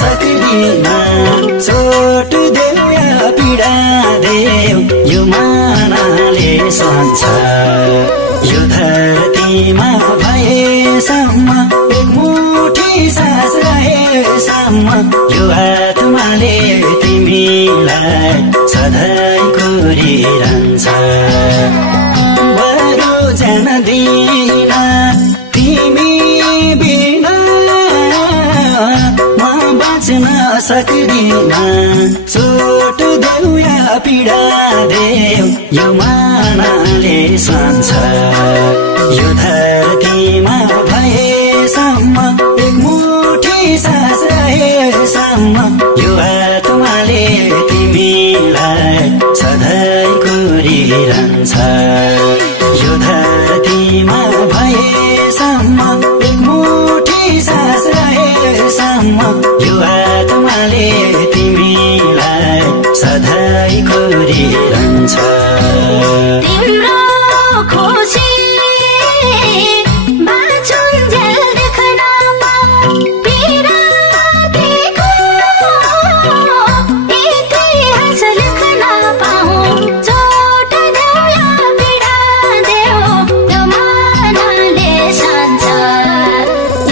सक्दिन चोट देऊ या पीडा देऊ यो मानाले सन्छ यो धरतीमा भएसम्म एक मुठी सास रहेसम्म यो आत्माले तिमीलाई सधैँ कोरिरहन्छ बरु जान्दिन तिमी बिना म बाँच्न सक्दिन चोट देऊ या पीडा देऊ यो मानाले सन्छ यो धरतीमा भएसम्म एक मुठी सास रहेसम्म यो आत्माले तिमीलाई सधैँ कोरिरहन्छ यो धरतीमा भएसम्म एक मुठी सास रहेसम्म यो आत्माले तिमीलाई सधैँ कोरिरहन्छ तिम्रो खुसी बाँचुन्जेल देख्न पाऊँ पिरातीको इतिहास लेख्न पाऊँ चोट देऊ या पीडा देऊ यो मानाले सन्छ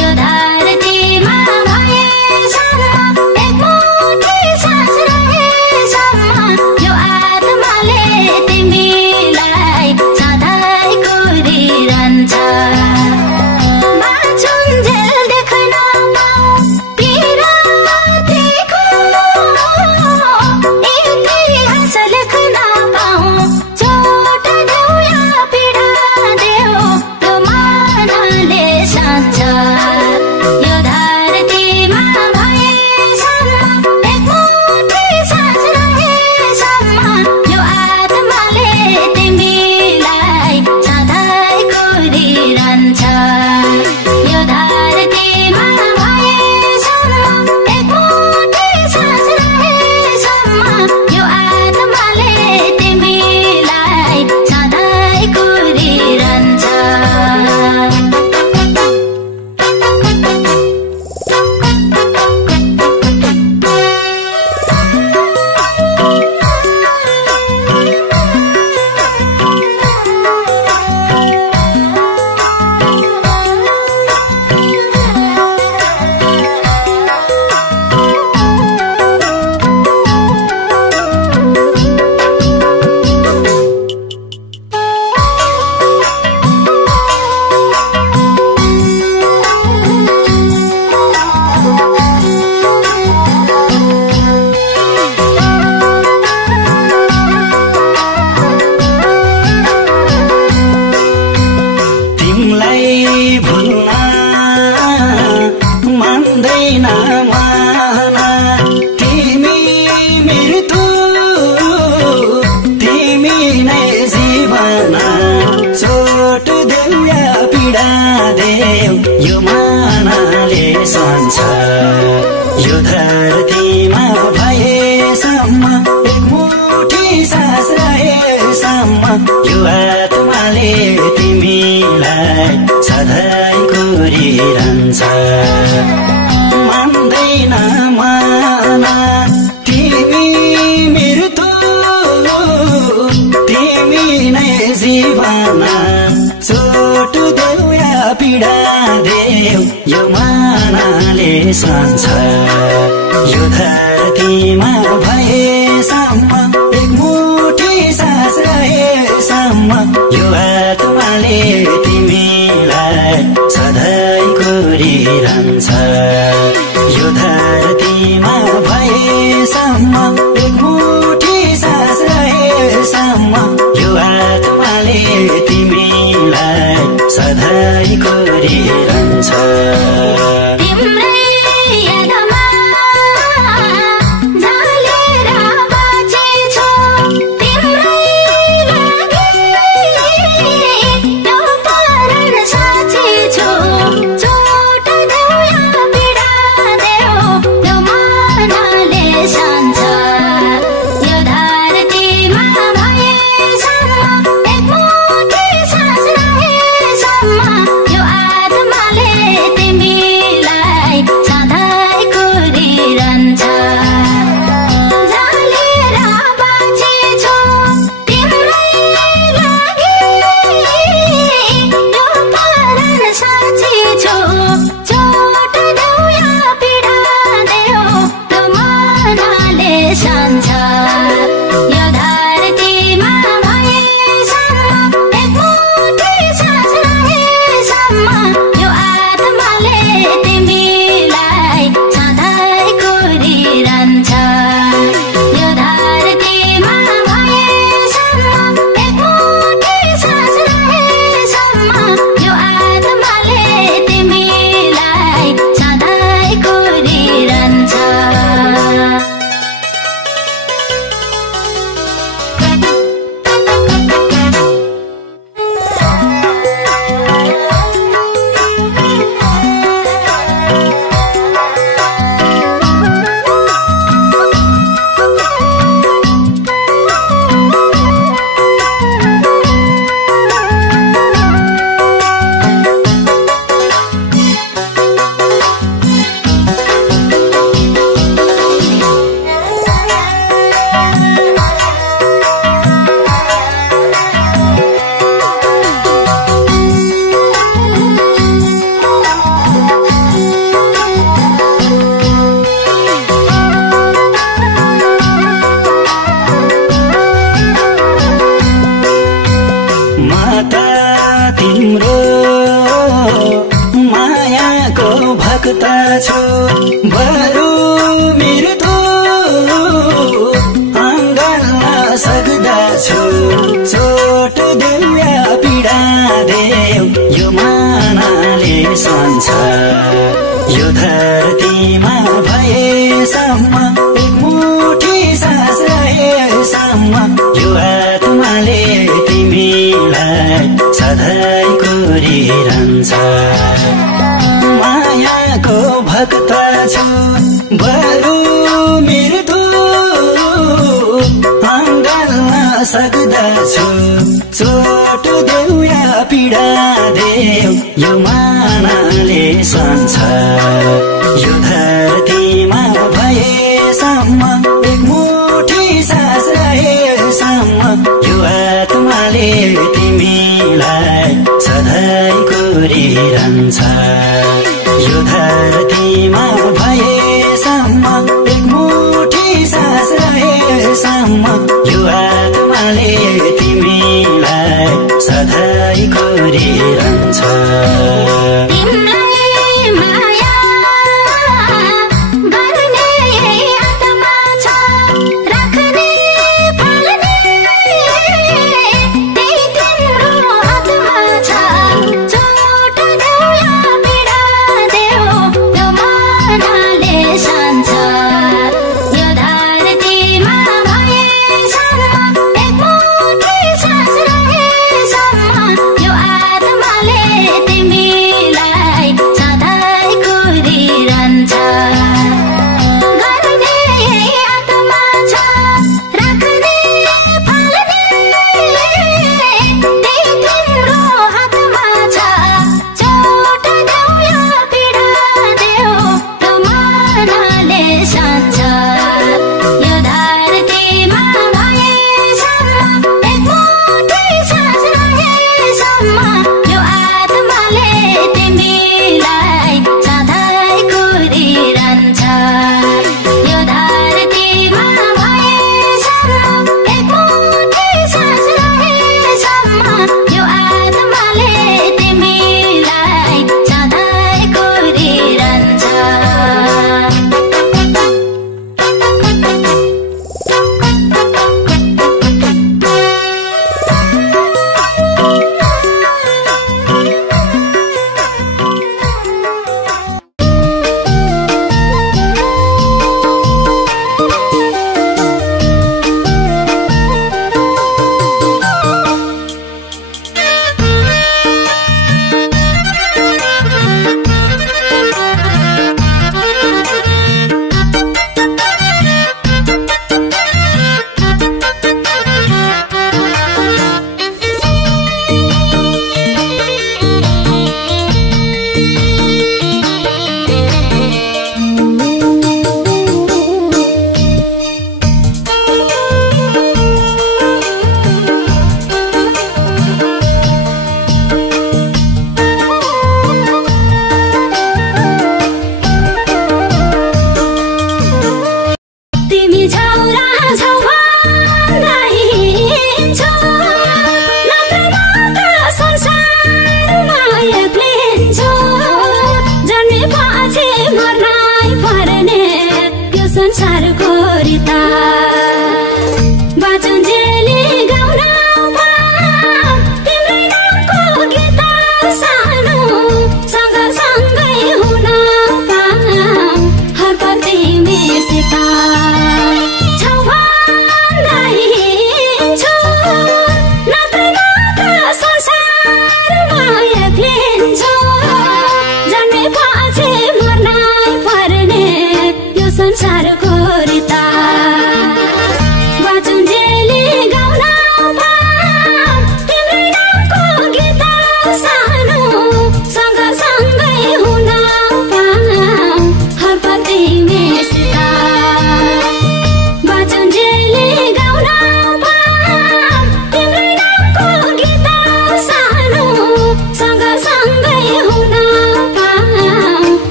यो धरतीमा भएसम्म एक मुठी सास रहेसम्म यो आत्माले तिमीलाई सधैँ कोरिरहन्छ बाँचुन्जेल देख्न पाऊँ पिरातीको इतिहास लेख्न पाऊँ चोट देऊ या पीडा देऊ यो मानाले सन्छ यो धरतीमा भएसम्म एक मुठी सास रहेसम्म यो आत्माले तिमीलाई सधैँ कोरिरहन्छ यो धरतीमा भएसम्म एक मुठी सास रहेसम्म यो आत्माले तिमीलाई सधैँ कोरिरहन्छ तिमीलाई भुल्न मान्दैन मन तिमी मृत्यु तिमी नै जीवन चोट देऊ या पीडा देऊ यो मानाले सन्छ यो धरतीमा भएसम्म एक मुठी सास रहेसम्म यो आत्माले तिमीलाई सधैँ कोरिरहन्छ मान्दैन मन तिमी मृत्यु तिमी नै जीवन चोट देऊ या पीडा देऊ यो मानाले सन्छ यो धरतीमा भएसम्म एक मुठी सास रहेसम्म यो आत्माले तिमीलाई सधैँ कोरिरहन्छ यो धरतीमा भएसम्म एक मुठी सास रहेसम्म यो आत्माले तिमीलाई सधैँ कोरिरहन्छ तिम्रै यादमा झलेर बाँचेछु तिम्रै लागि यो प्राण साँचेछु चोट देऊ या पीडा छु चोट देऊ या पीडा देऊ त्यो मनाले सान्छ यो धरतीमा भएसम्म एक मुठी सास रहेसम्म यो आत्माले तिमीलाई सधैँ कुरिरहन्छ यो धरतीमा भएसम्म एक मुठी सास रहेसम्म यो आत्माले तिमीलाई सधैँ कुरिरहन्छ माता तिम्रो मायाको भक्त छु बरु मृत्यु अङ्गाल्न सक्दछु चोट देऊ या पीडा देऊ यो मनाले सन्छ यो धरतीमा भएसम्म एक मुठी सास रहेसम्म यो आत्माले तिमीलाई सधैँ कुरिरहन्छ मायाको भक्त छु बरु मृत्यु अङ्गाल्न सक्दछु चोट देऊ या पीडा देऊ यो मनाले सन्छ यो धरतीमा भएसम्म एक मुठी सास रहेसम्म यो आत्माले तिमीलाई सधैँ कुरिरहन्छ यो धरतीमा भएसम्म एक मुठी सास रहेसम्म यो आत्माले तिमीलाई सधैँ कुरिरहन्छ तिमीलाई माया गर्ने आत्मा छ राख्ने पाल्ने त्यही तिम्रो हातमा छ चोट देऊ या पीडा देऊ त्यो मनाले सान्छ यो धरतीमा भएसम्म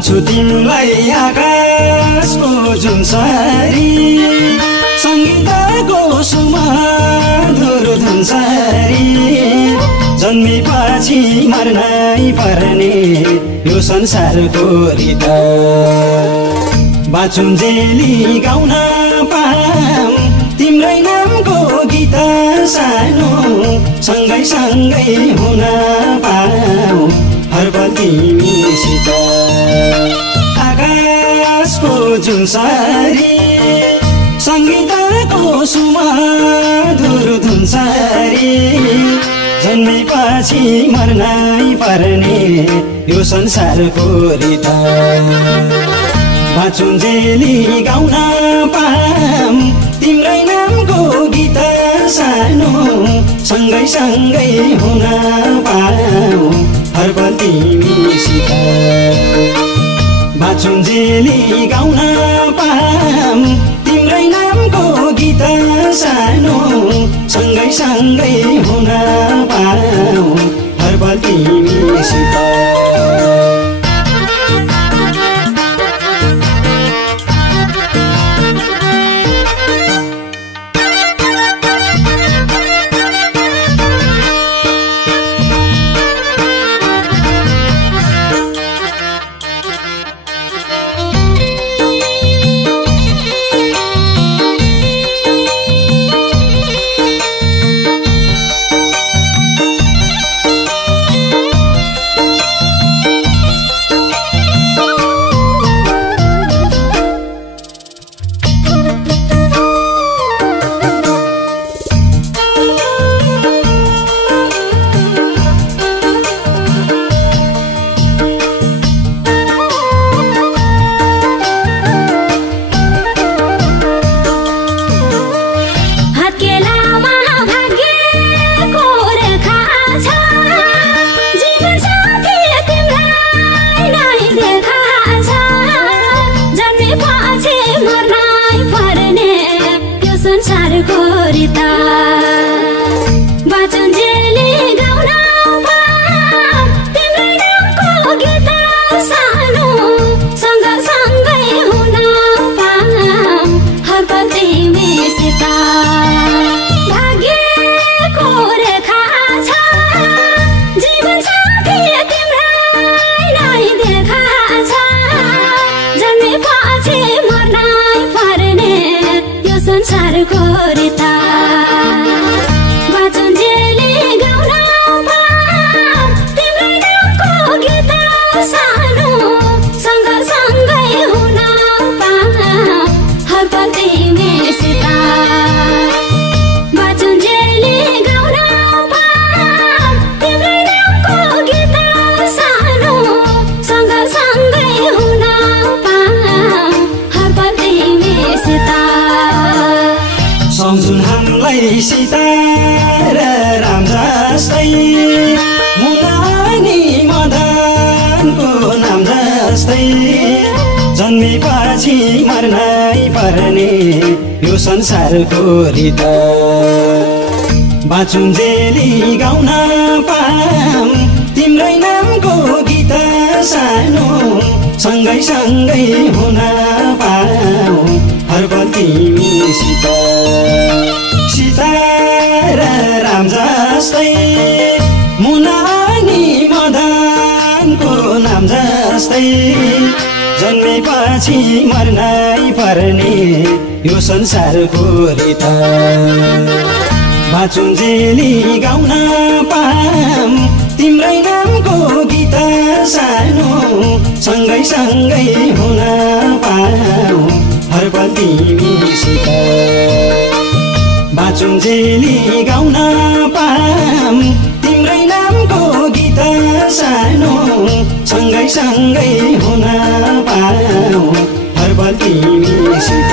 भन्छु तिमीलाई आकाशको जुन सारी संगीतको सुमधुर धुनसारी जन्मेपछि मर्नै पर्ने यो संसारको रीत बाँचुन्जेली गाउन पाऊँ तिम्रै नामको गीत सानो सँगै सँगै हुन पाऊँ हर पल तिमीसित आकाशको जुन सारी संगीतको सुमधुर धुनसारी जन्मेपछि मर्नै पर्ने यो संसारको रीत बाँचुन्जेली गाउन पाऊँ तिम्रै नामको गीत सानो सँगै सँगै हुन पाऊँ हर पल तिमीसित बाँचुन्जेली गाउन पाऊँ तिम्रै नामको गीत सानो सँगै सँगै हुन पाऊँ हर पल तिमीसित जन्मेपछि मर्नै पर्ने यो संसारको रीत बाँचुन्जेली गाउन पाऊँ तिम्रै नामको गीत सानो सँगै सँगै हुन पाऊँ हर पल तिमीसित सीता र राम जस्तै मुना अनि मदनको नाम जस्तै जन्मेपछि मर्नै पर्ने यो संसारको रीत बाँचुन्जेली गाउन पाऊँ तिम्रै नामको गीत सानो सँगै सँगै हुन पाऊँ हर पल तिमीसित बाँचुन्जेली गाउन पाऊँ तिम्रै नामको गीत सानो सँगै सँगै हुन पाऊँ हर पल तिमीसित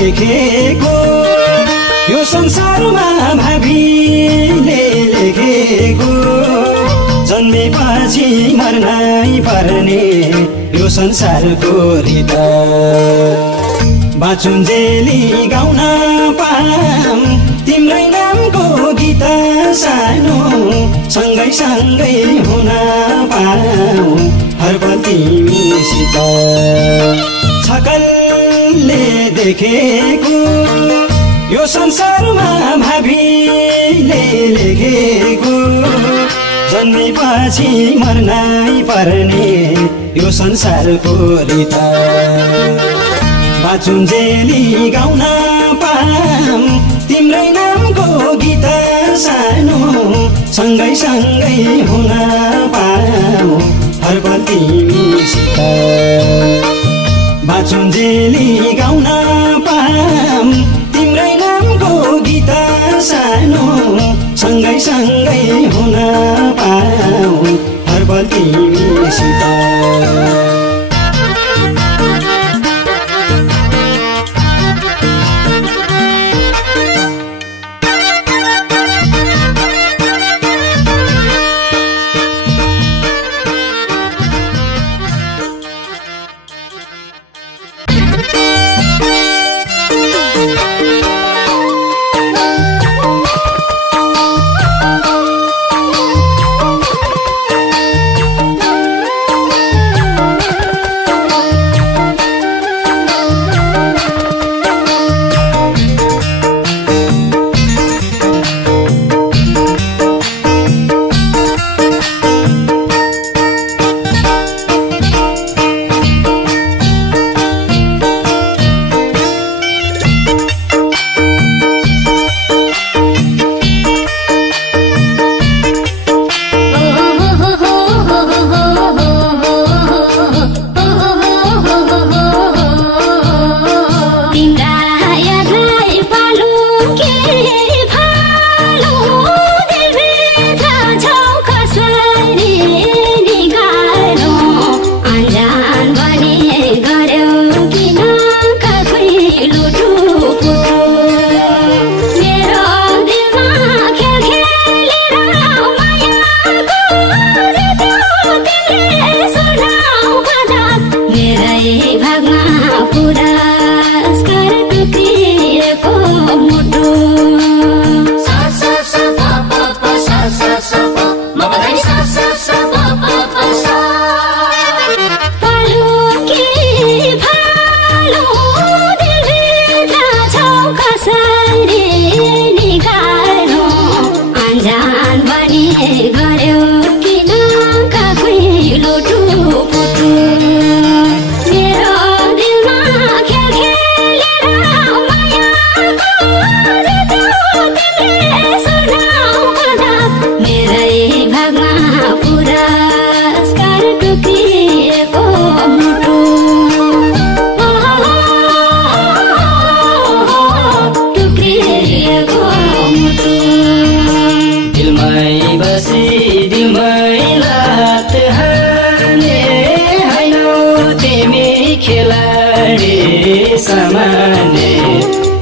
देखेको यो संसारमा भावीले लेखेको जन्मेपछि मर्नै पर्ने यो संसारको रीत बाँचुन्जेली गाउन पाऊँ तिम्रै नामको गीत सानो सँगै सँगै हुन पाऊँ हरपल तिमीसित छकलले देखेको यो संसारमा भावीले लेखेको जन्मेपछि मर्नै पर्ने यो संसारको रीत बाँचुन्जेली गाउन पाऊँ तिम्रै नामको गीत सानो सँगै सँगै हुन पाऊँ हरपल तिमीसित बाँचुन्जेली गाउन पाऊँ तिम्रै नामको गीत सानो सँगै सँगै हुन पाऊँ हरपल तिमीसित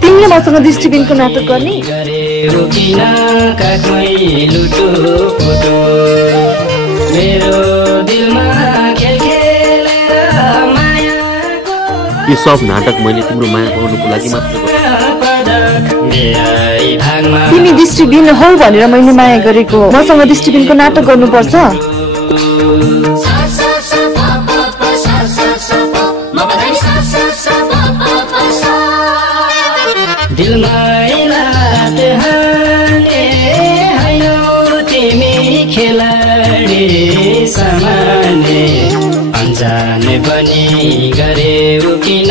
तिमीले मसँग दृष्टिबिनको नाटक गर्ने यो सब नाटक मैले तिम्रो माया पाउनुको लागि मात्र तिमी दृष्टिबिन हौ भनेर मैले माया गरेको मसँग दृष्टिबिनको नाटक गर्नुपर्छ अन्जाने पनि गरेऊ किन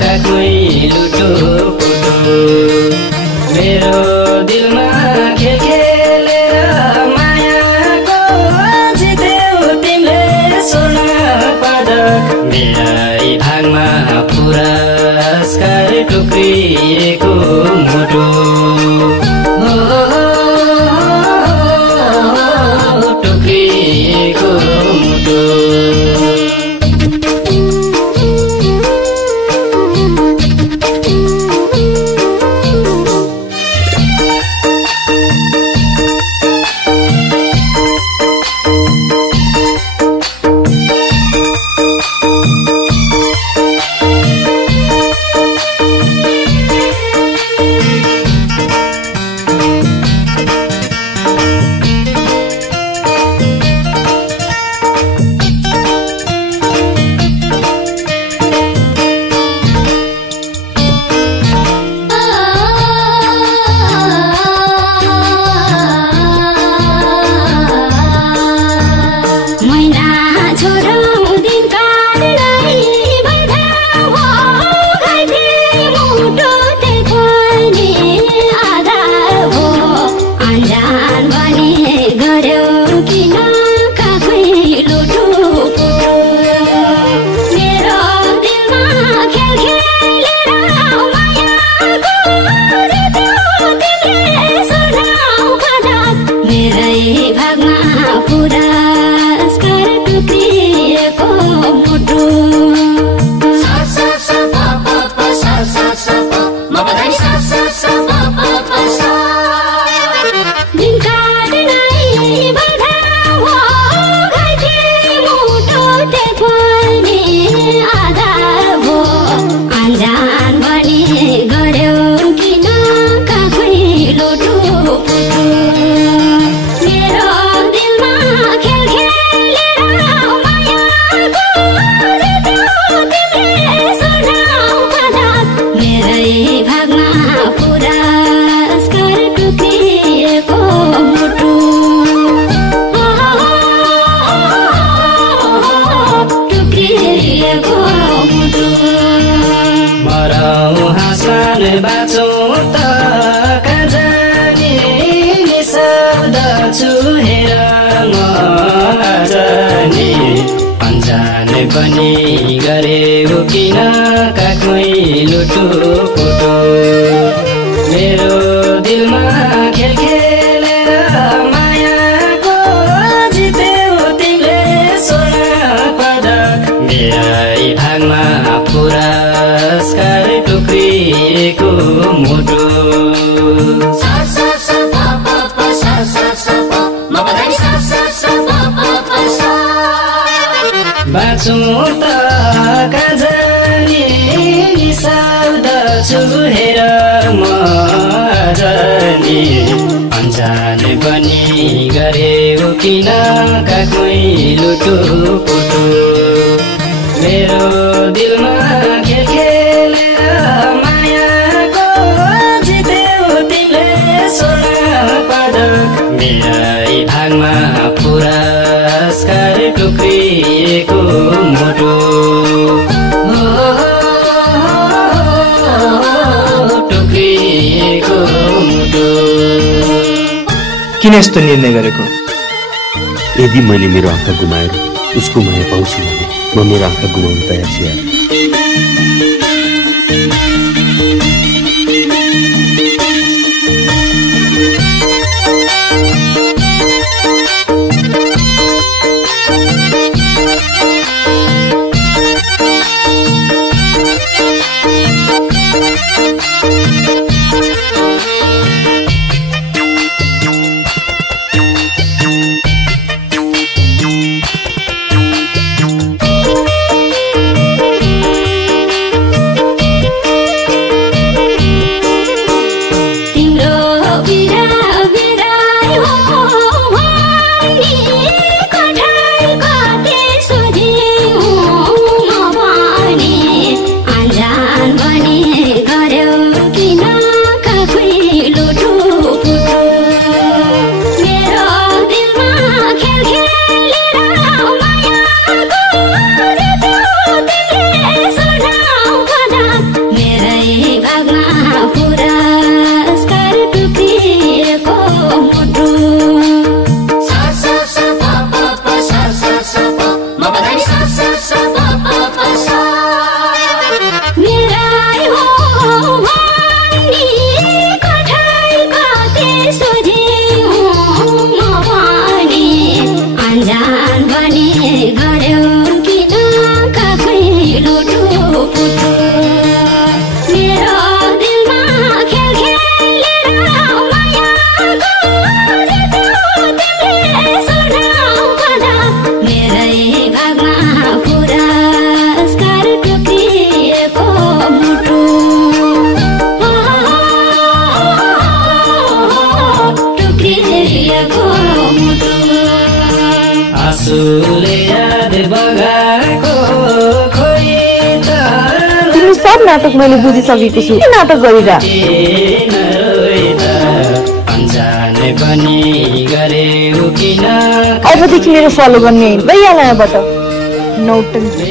काकुई लुटो पुटो मेरो दिलमा खेलेर मायाको जित्यौ तिमीले स्वर्ण पदक मेरै भागमा पुरस्कार टुक्रिएको मुटु टुक्रिएको मुटु बाँचौँ त कहाँ जाने निशब्द छु हेर म जाने अनजान पनि गरेको किन काखमै लुटु पुटु मेरो दिलमा खेल खेलेर मायाको जित्यौ तिमीले स्वर्ण पदक मेरै भागमा पुरस्कार टुक्रिएको मुटु बाँचौँ त कहाँ जाने निशब्द छु हेर म जाने अनजान पनि गरेको किन काखमै लुटु पुटु मेरो दिलमा खेल खेलेर मायाको जित्यौ तिमीले स्वर्ण पदक मेरै भागमा पुरस्कार टुक्रिएको मुटु टुक्रिएको मुटु किन यस्तो निर्णय गरेको? यदि मैले मेरो आँखा गुमाएर उसको माया पाउँछु भने म मेरो आँखा गुमाउन तयार छु यार। सब नाटक मैले बुझिसकेको छु। के नाटक गरिरा? अबदेखि मेरो फलो गर्ने भइहाल्यो यहाँबाट। नौटंकी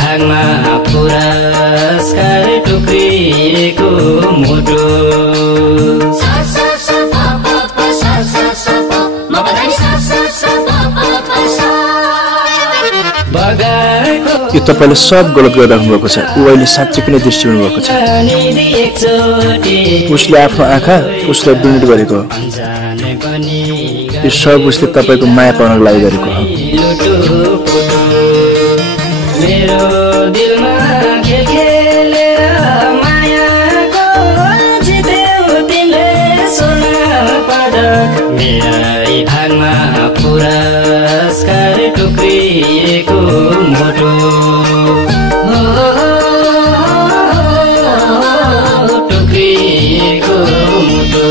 भागमा पुरस्कार टुक्रिएको मुटु यो तपाईले सब गलत गरिराख्नु भएको छ। ऊ अहिले साँच्चै पनि दृष्टिहीन भएको छ। उसले आफ्नो आँखा उसलाई डोनेट गरेको हो। यो सब उसले तपाईको माया पाउनको लागि गरेको हो। मेरो दिलमा खेल खेलेर मायाको जित्यौ तिमीले स्वर्ण पदक मेरै भागमा पुरस्कार टुक्रिएको मुटु टुक्रिएको मुटु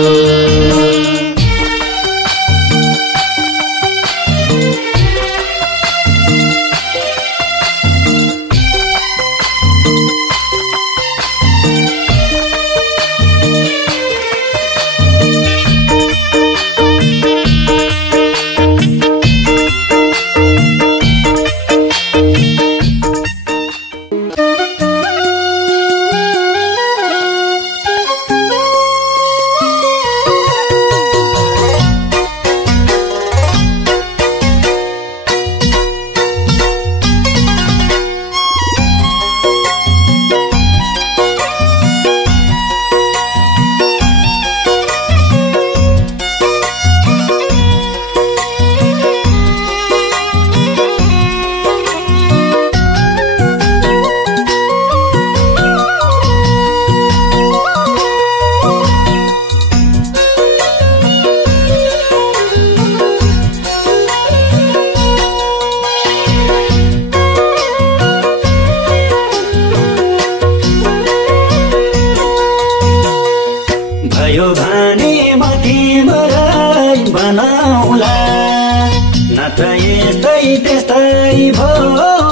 नत्र यस्तै त्यस्तै भो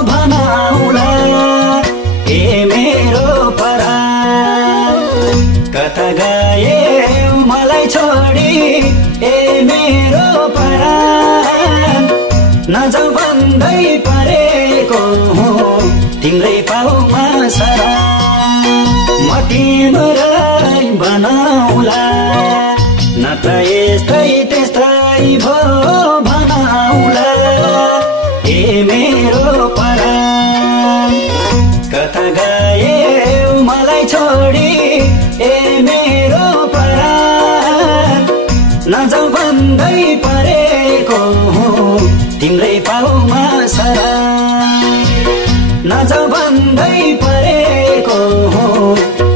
भनाउला ए मेरो परान कता गए मलाई छोडी ए मेरो परान नजाऊ भन्दै परेको तिम्रै पाउमा सरा म तिम्रै बनाउला नत्र यस्तै त्यस्तै भो भनाउला ए मेरो परान कता गए मलाई छोडी ए मेरो परान नजाऊ भन्दै परेको तिम्रै पाउमा सरा नजाऊ भन्दै परेको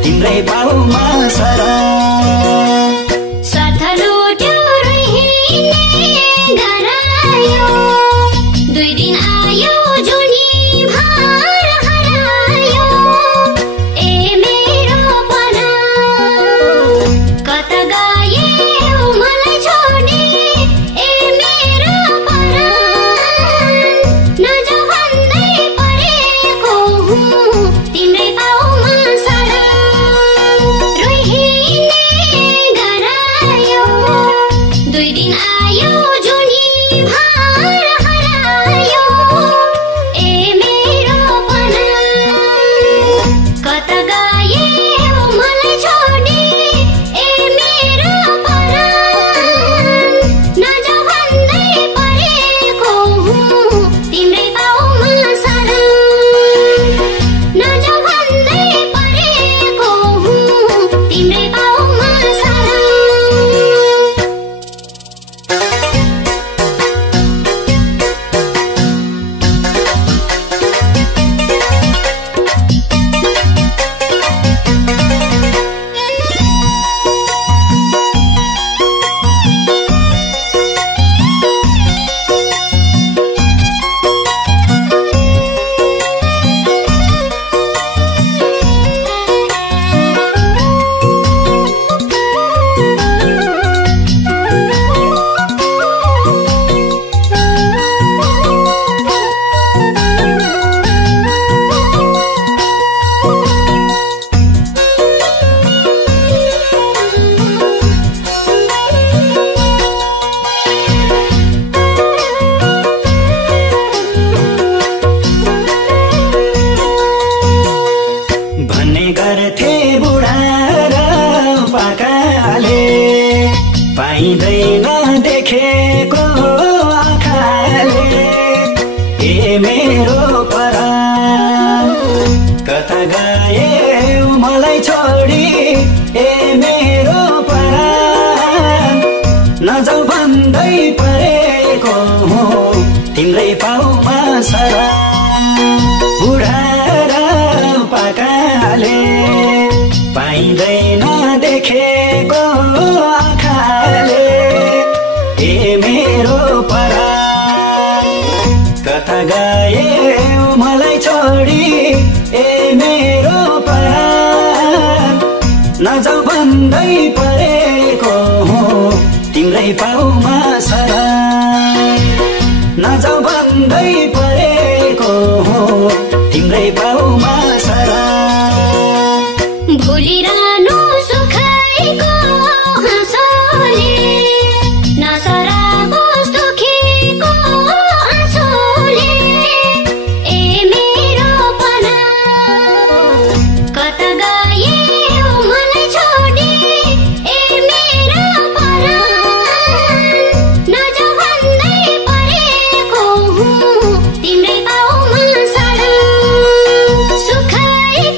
तिम्रै पाउमा सरा पाइँदैन देखेको आँखाले ए मेरो परान कता गए मलाई छोडी ए मेरो परान नजाऊ भन्दै परेको तिम्रै पाउमा सरा बुढा र पाकाले पाइँदैन देखेको आँखाले ए मेरो परान कता गए मलाई छोडी ए मेरो परान नजाऊ भन्दै परेको तिम्रै पाउमा सरा नजाऊ भन्दै परेको तिम्रै पाउमा सरा भुलिरहनु सुखैको हाँसोले नसराबोस् दुखेको आँसुले ए मेरो परान कता गए मलाई छोडी ए मेरो परान नजाऊ भन्दै परेको तिम्रै पाउमा सरा सुखै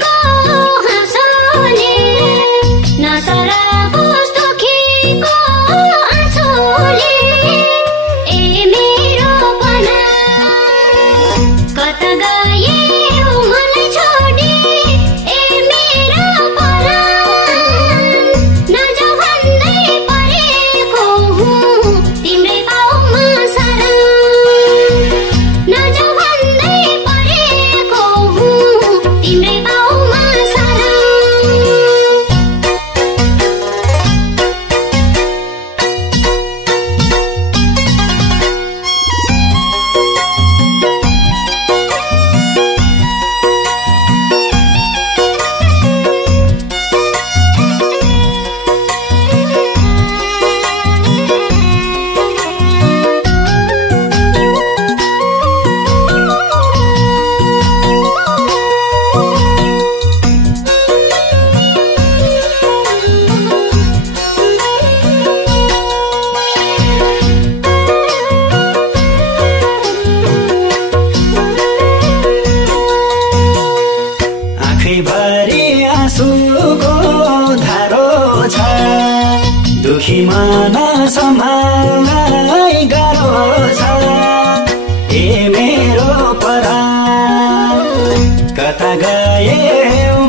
कता गए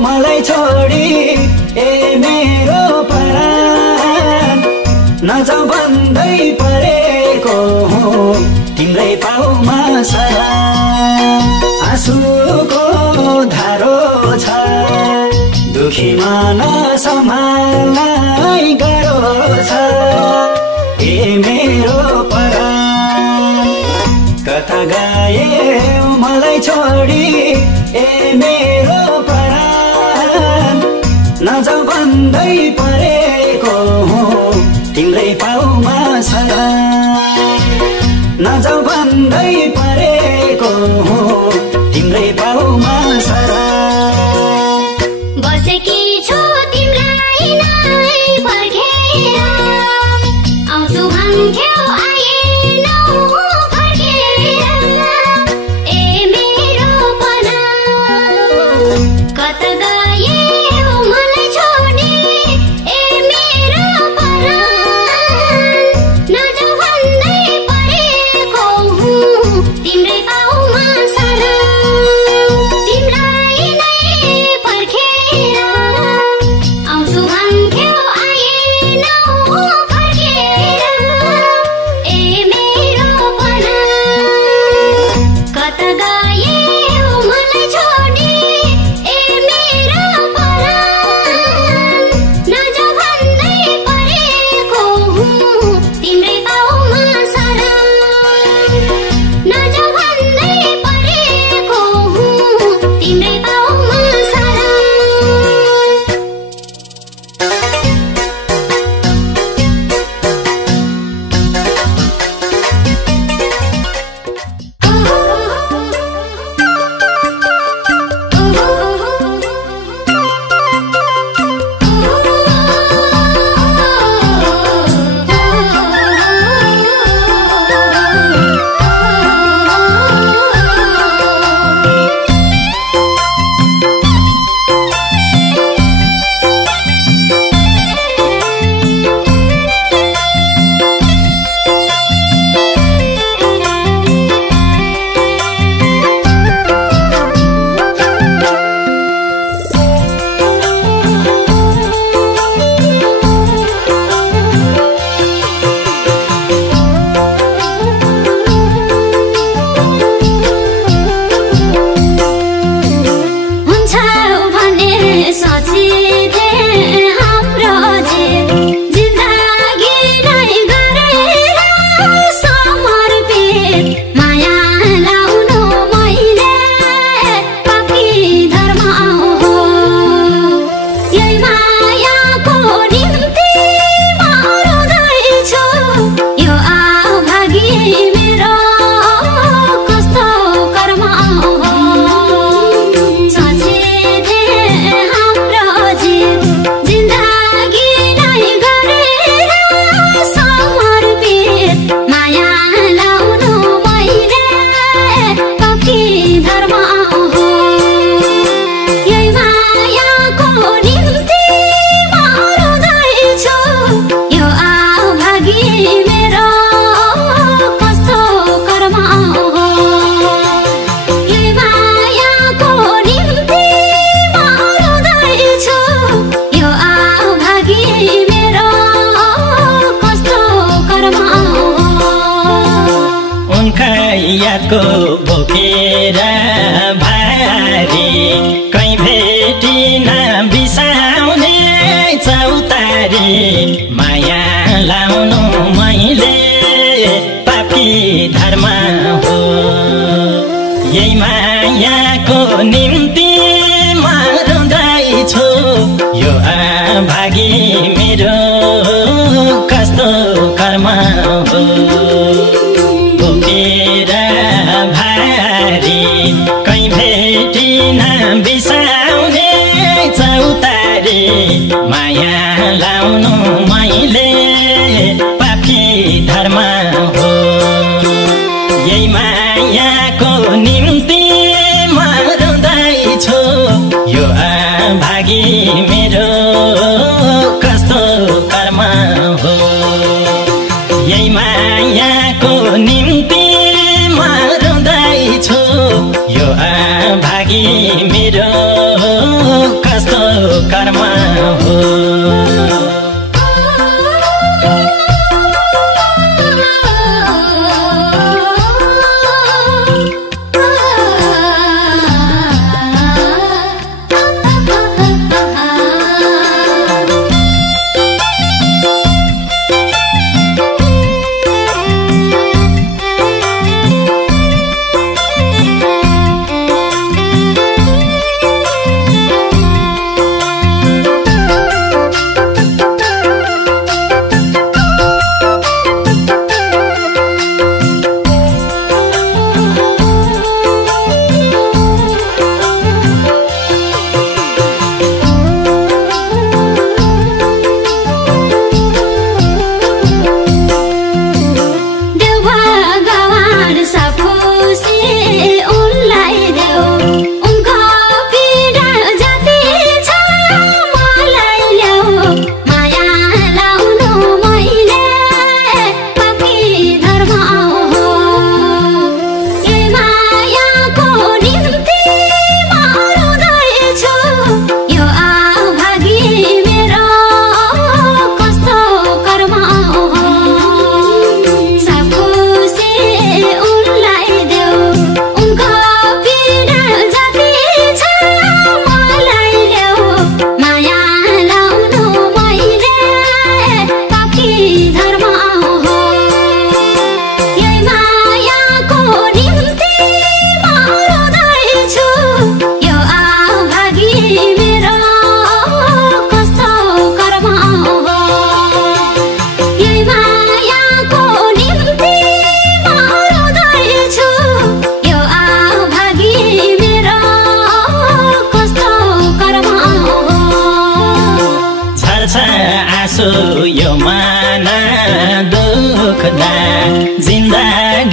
मलाई छोडी ए मेरो प्राण नजाऊ भन्दै परेको तिम्रै पाउमा सलाम आँसुको धारो छ दुखी मन सम्हाल्नै गाह्रो छ ए मेरो प्राण कता गए मलाई छोडी ए मेरो प्राण नजाऊ भन्दै परेको तिम्रै पाउमा सलाम नजाऊ भन्दै परेको तिम्रै पाउमा सलाम बसेकी छु तिमीलाई नै पर्खेर आउँछु भन्थ्यौ आएनौ फर्केर ए मेरो प्राण कता गयौ मलाई छोडी ए मेरो प्राण नजाऊ भन्दै परेको तिम्रै पाउमा सलाम तिमीलाई नै पर्खेर आउँछु भन्थ्यौ आएनौ फर्केर ए मेरो प्राण कता गयौ मलाई छोडी ए मेरो प्राण नजाऊ भन्दै परेको तिम्रै पाउमा सलाम नजाऊ भन्दै परेको तिम्रै पाउमा सलाम हुन्छ भने सोचिथे हाम्रो जिन्दगी नै गरेर समर्पित माया लाउनु मैले पापी धर्म हो यही मायाको निम्ति म रुँदैछु यो अभागी मेरो कस्तो कर्म हो सोचिथे हाम्रो जिन्दगी नै गरेर समर्पित माया लाउनु मैले पापी धर्म हो यही मायाको निम्ति म रुँदैछु यो अभागी मेरो कस्तो कर्म हो यही मायाको निम्ति म रुँदैछु यो अभागी मेरो कस्तो कर्म हो उनका यादको बोकेर भारी कहीँ भेटिन बिसाउने चौतारी माया लाउनु मैले पापी धर्म हो यही मायाको निम्ति म रुँदैछु यो अभागी मेरो कस्तो कर्म हो बोकेर भारी कहीँ भेटिन बिसाउने चौतारी माया लाउनु मैले पापी धर्म हो यही मायाको निम्ति म रुँदैछु यो अभागी मेरो कस्तो कर्म हो यही मायाको निम्ति म रुँदैछु यो अभागी मेरो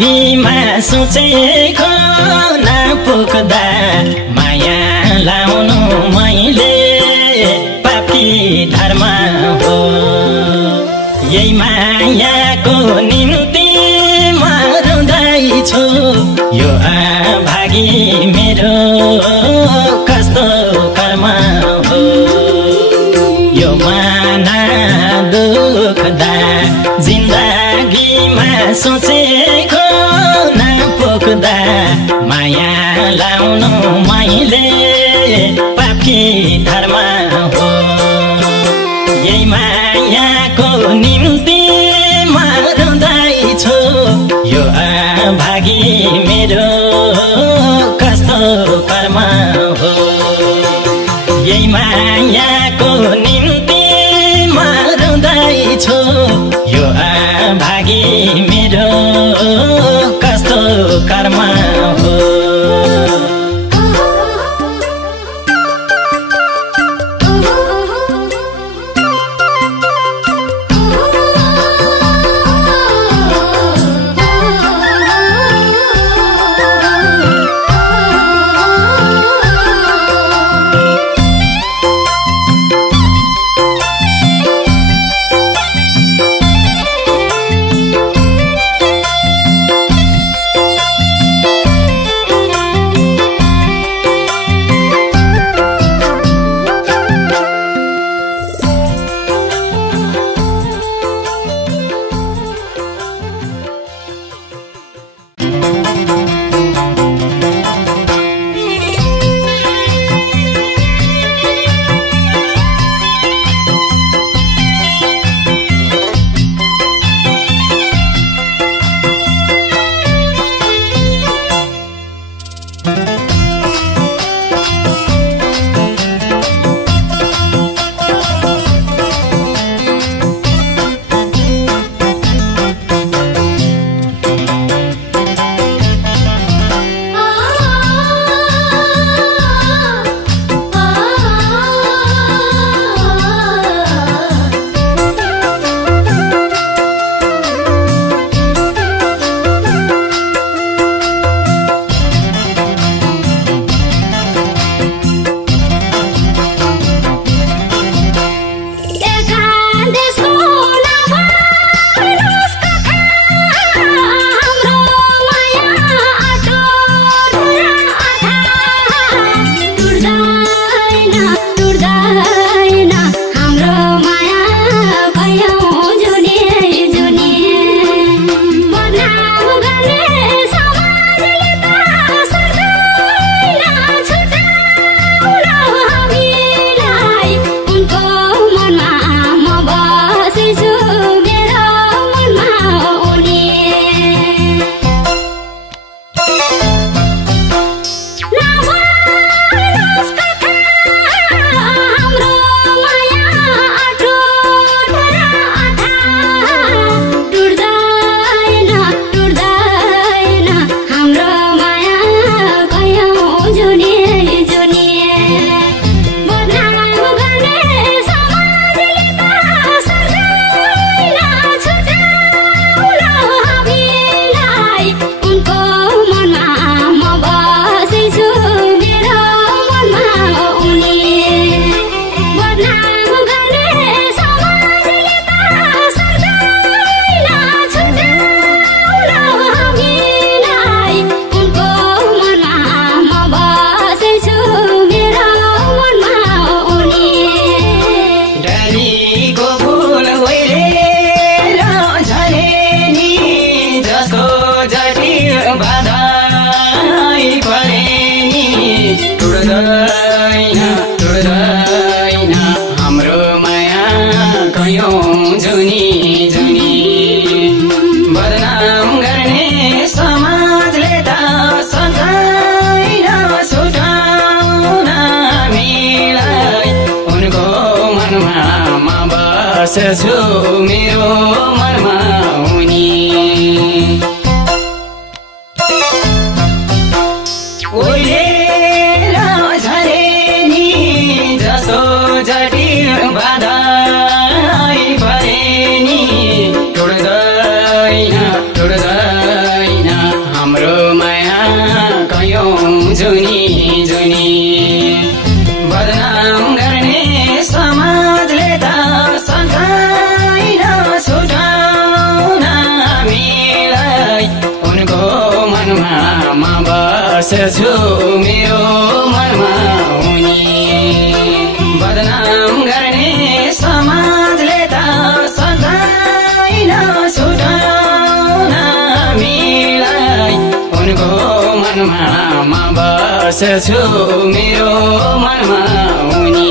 जिन्दगीमा सोचेको नपुग्दा माया लाउनु मैले पापी धर्म हो। यही मायाको निम्ति म रुँदैछु, यो अभागी मेरो कस्तो कर्म हो। यो माना दुख्दा जिन्दगीमा सोचेको नपुग्दा माया लाउनु मैले पापी धर्म हो। यही मायाको निम्ति म रुँदैछु, यो अभागी मेरो कस्तो कर्म हो। यही मायाको निम्ति म रुँदैछु, यो अभागी मेरो कस्तो कर्म हो। बस्छु मेरो मनमा उनी ओइलेर झरे नि जसो जटिल बाधा परे नि टुट्दैन हाम्रो माया कयौं जुनी जुनी बदनाम गर्ने समाजले त सधैँ छुटाउन हामीलाई उनको मनमा म बस्छु मेरो मनमा उनी बदनाम गर्ने समाजले त सधैँ छुटाउन हामीलाई उनको मनमा म बस्छु मेरो मनमा उनी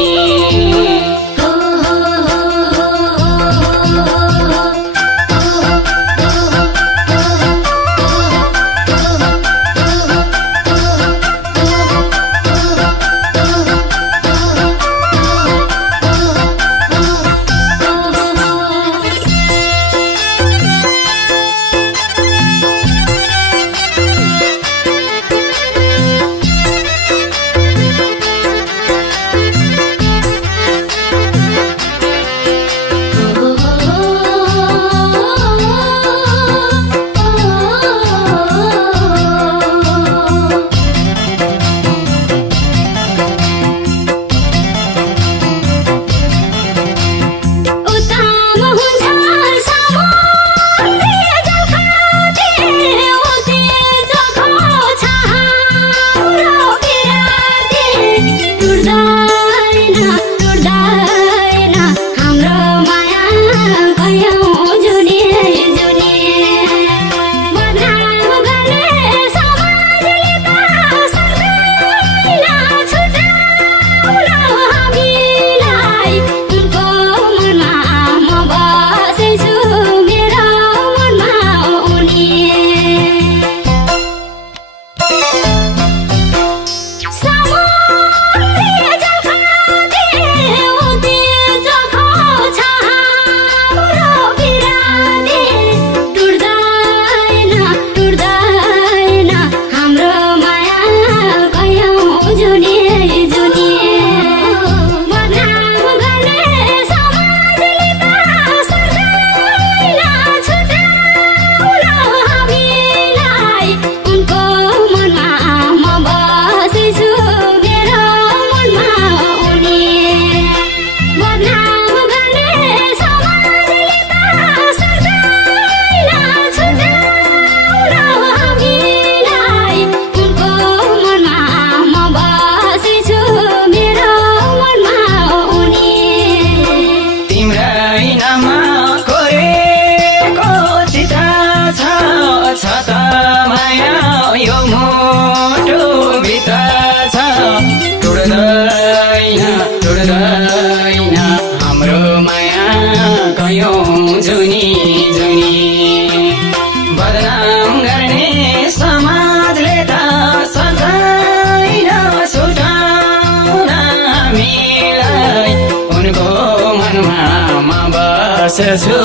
बस्छु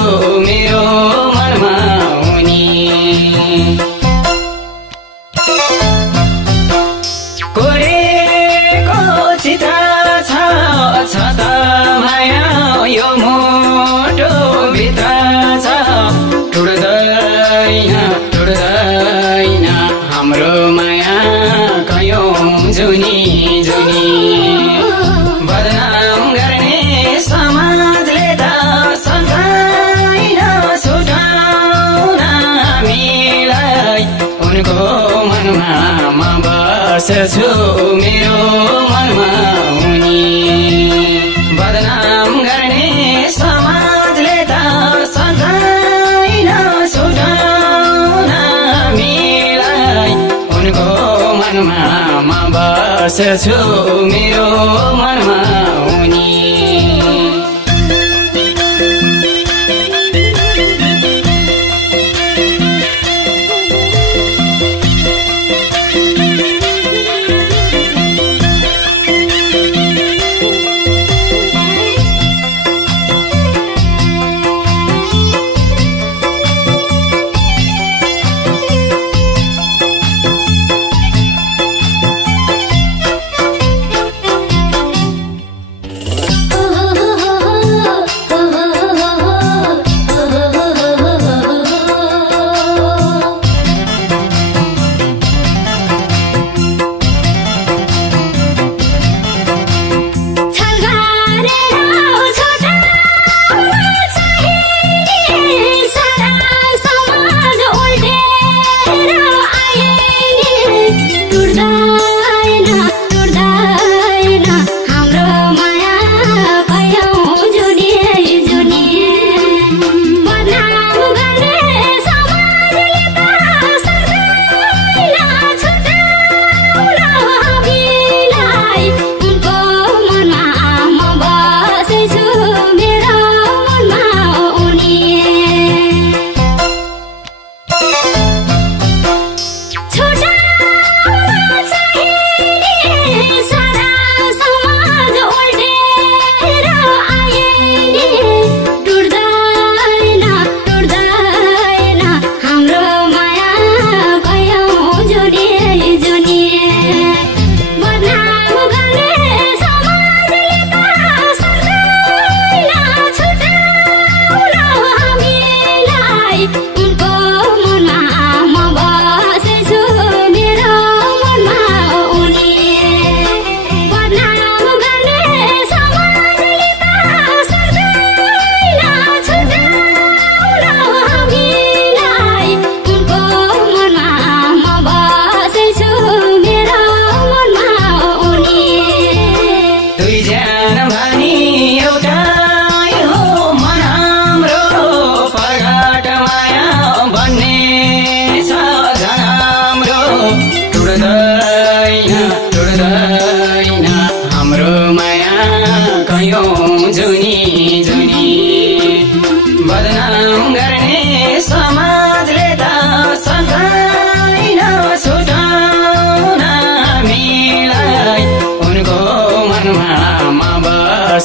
मेरो मनमा उनी कोरेको चिता छ त माया यो मोटो भित्र छ टुट्दैन हाम्रो माया कयौं जुनी जुनी बदनाम गर्ने समाजले त उनको मनमा म बस्छु मेरो मनमा उनी बदनाम गर्ने समाजले त सधैँ छुटाउन हामीलाई उनको मनमा म बस्छु मेरो मनमा उनी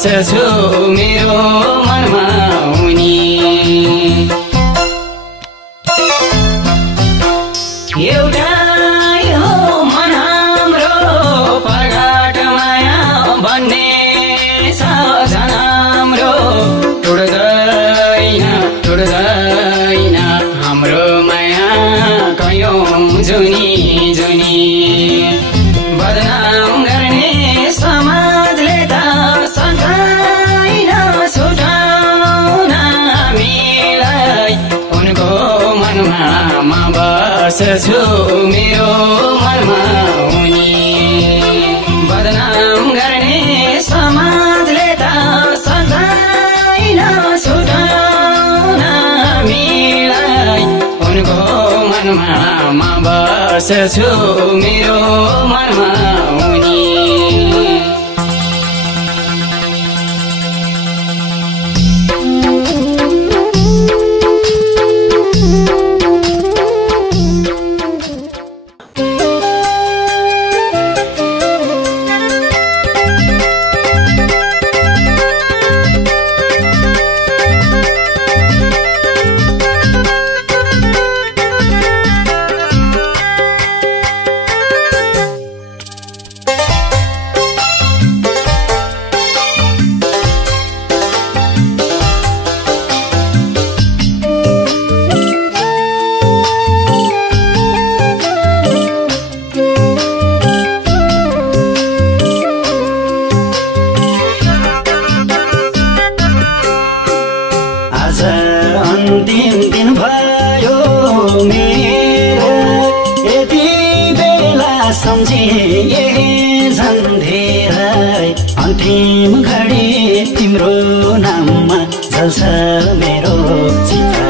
बस्छु मेरो मनमा उनी एउटै हो मन हाम्रो प्रगाट माया भन्ने छ झन् हाम्रो टुट्दैन हाम्रो माया कयौं जुनी जुनी बदनाम गर्ने समाजले त सकाइन छुटाउन हामीलाई उनको मनमा म बस्छु मेरो मनमा उनी बदनाम गर्ने समाजले त सकाइन छुटाउन हामीलाई उनको मनमा म बस्छु मेरो मनमा उनी अन्तिम दिन भयो मेरो यति बेला सम्झिए झन् धेरै अन्तिम घडी तिम्रो नाममा जल्छ मेरो चिता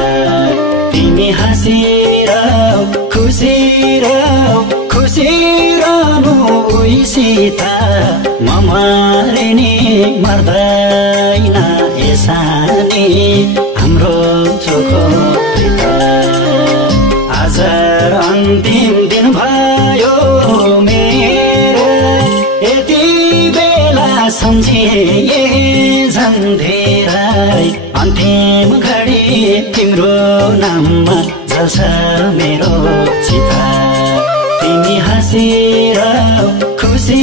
तिमी हाँसिरहौ खुसी रहनु उहीसित म मरे नि मर्दैन एसानी हाम्रो चोखो आज अन्तिम दिन भयो मेरो यति बेला सम्झिए झन् धेरै अन्तिम घडी तिम्रो नाममा जल्छ मेरो चिता तिमी हाँसिरहौ खुसी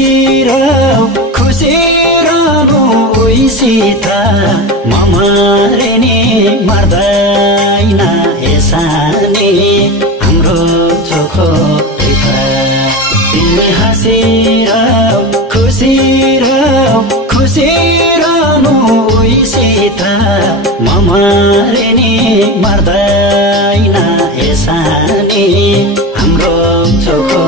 रहनु उहीसित म मरे नि मर्दैन एसानी हाम्रो चोखो तिमी हाँसिरहौ खुसी रहनु उहीसित म मरे नि मर्दैन एसानी हाम्रो चोखो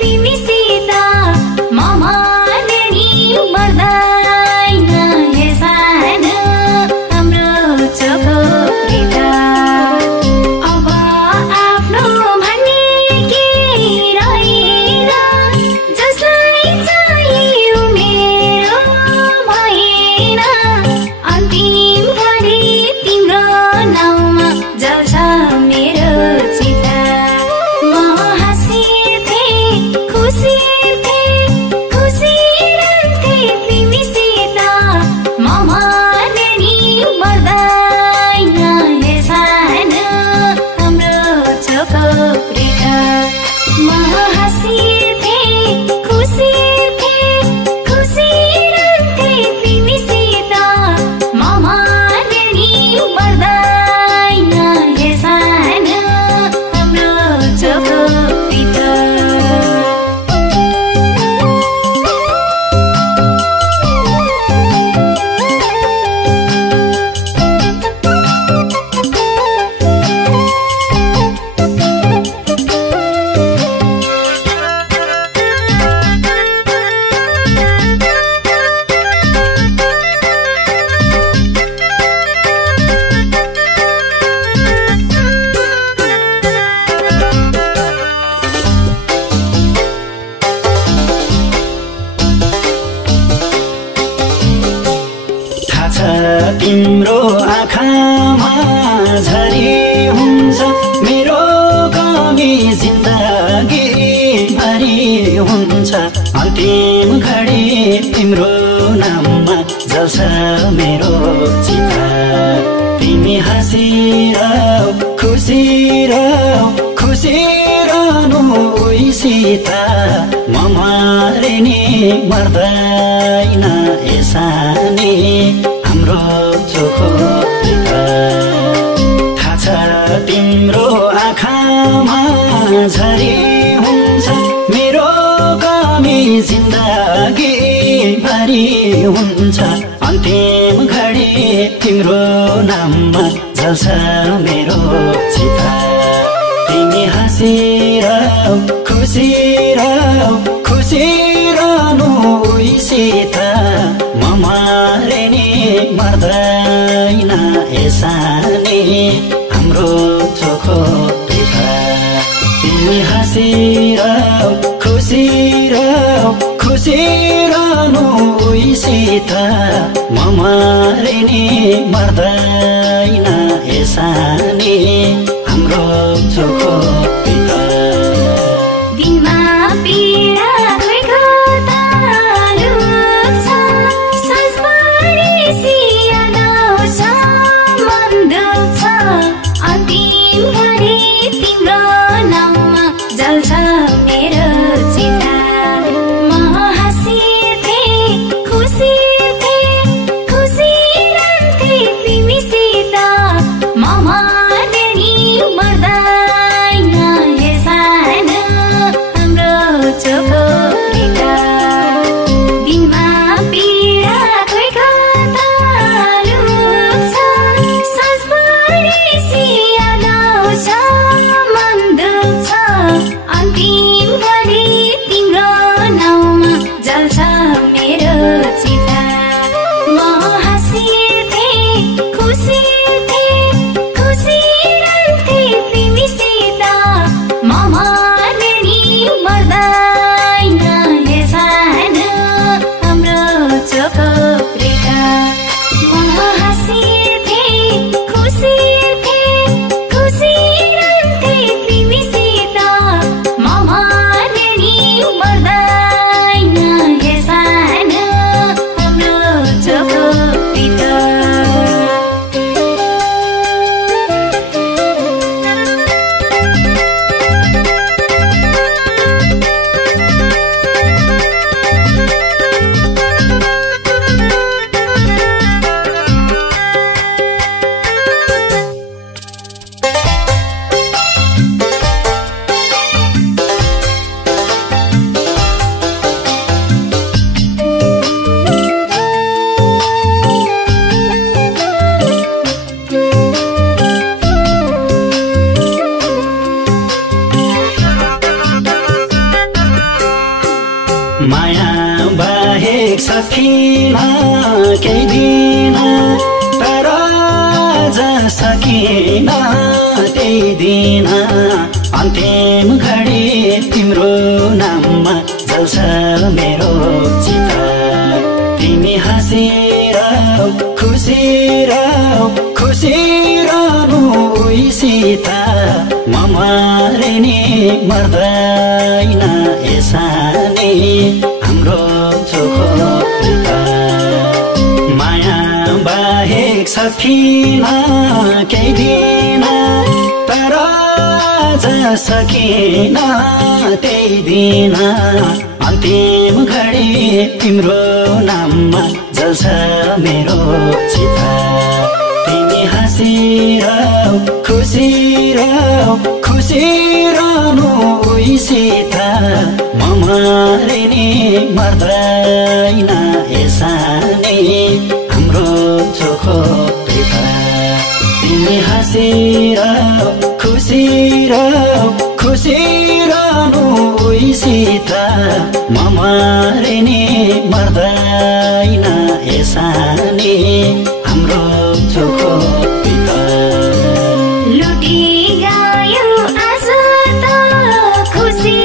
तिमी सीता ममा नि मर्दैन छ तिम्रो आँखामा झरी हुन्छ मेरो कमी जिन्दगी भरि हुन्छ अन्तिम घडी तिम्रो नाममा जल्छ मेरो चिता तिमी हाँसिरहौ खुसी रहनु उहीसित म मरे नि मर्दैन एसानी हाम्रो चोखो थाहा छ तिम्रो आँखामा झरी हुन्छ मेरो कमी जिन्दगी भरि हुन्छ अन्तिम घडी तिम्रो नाममा जल्छ मेरो चिता तिमी हाँसिरहौ खुसी रहनु उहीसित म मरे नि मर्दैन एसानी हाम्रो चोखो पिता तिमी हाँसिरहौ खुसी रहनु उहीसित म मरे नि मर्दैन एसानी हाम्रो चोखो पिता दिनमा पीडा गएको तालुक छ सजभरि सियाद आउँछ मन दुख्छ अन्तिम घडी तिम्रो नाममा जल्छ मेरो चिता म हाँसिथे खुसी रहन्थे तिमीसित म मरे नि मर्दैन एसानी हाम्रो चोखो पिता दिनमा पीडा गएको तालुक छ सजभरि सियाद आउँछ मन दुख्छ अन्तिम घडी तिम्रो नाउँमा जल्छ मेरो चिता म हाँसिथे खुसी रहन्थे तिमीसित म मरे नि मर्दैन एसानी हाम्रो चोखो पिता म हाँसिथे खुसी रहन्थे तिमीसित म मरे नि मर्दैन एसानी हाम्रो चोखो पिता माया बाहेक सकिन केही दिन तर आज सकिन त्यही दिन अन्तिम घडी तिम्रो नाममा जल्छ मेरो चिता तिमी हाँसिरहौ खुसी रहनु उहीसित म मरे नि मर्दैन एसानी हाम्रो चोखो पिता माया बाहेक सकिन केही दिन तर आज सकिन त्यही दिन अन्तिम घडी तिम्रो नाममा जल्छ मेरो चिता तिमी हाँसिरहौ खुसी रहनु उहीसित म मरे नि मर्दैन एसानी हाम्रो चोखो पिता तिमी हाँसिरहौ खुसी रहनु उहीसित म मरे नि मर्दैन एसानी हाम्रो चोखो पिता लुटी गयो आज त खुसी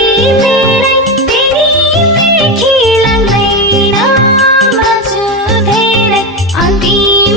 मेरै तिमीदेखि लाग्दैन बाँच्छु धेरै अन्तिम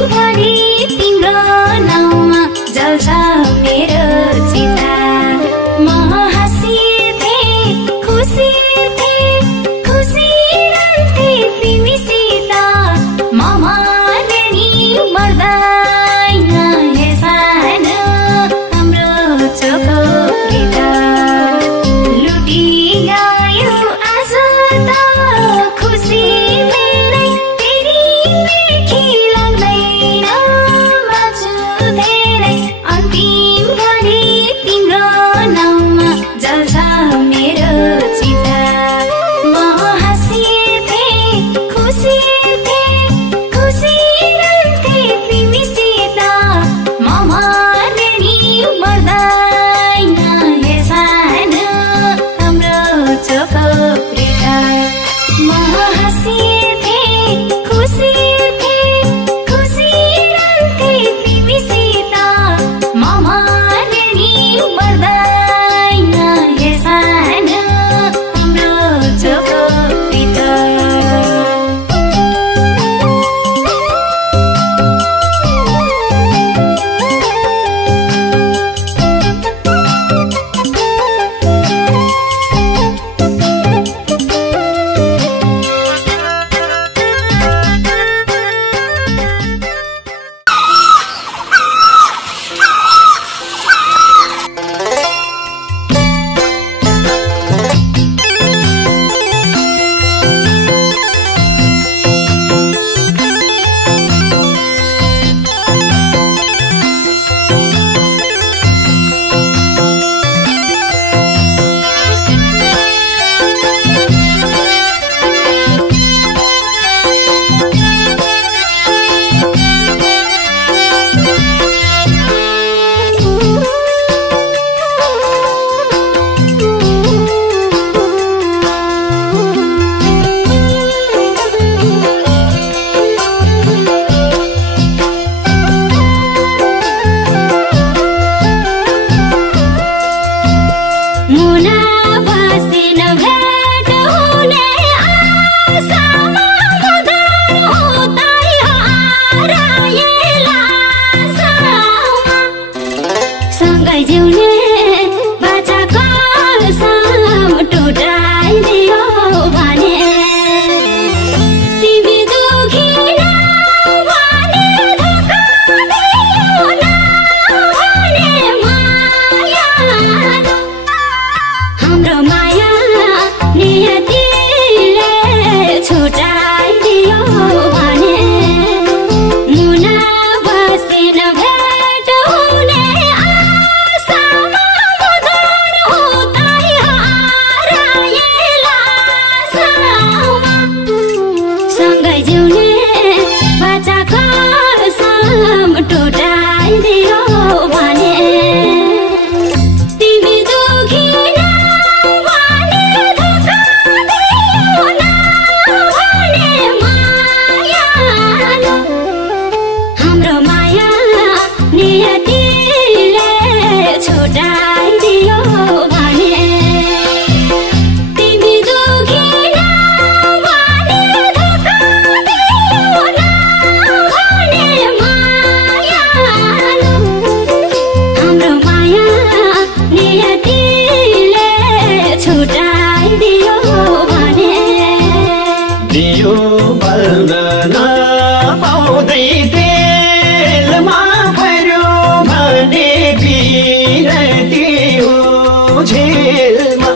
पाउँदै तेलमा पर्यो भने बिरती हो झेलमा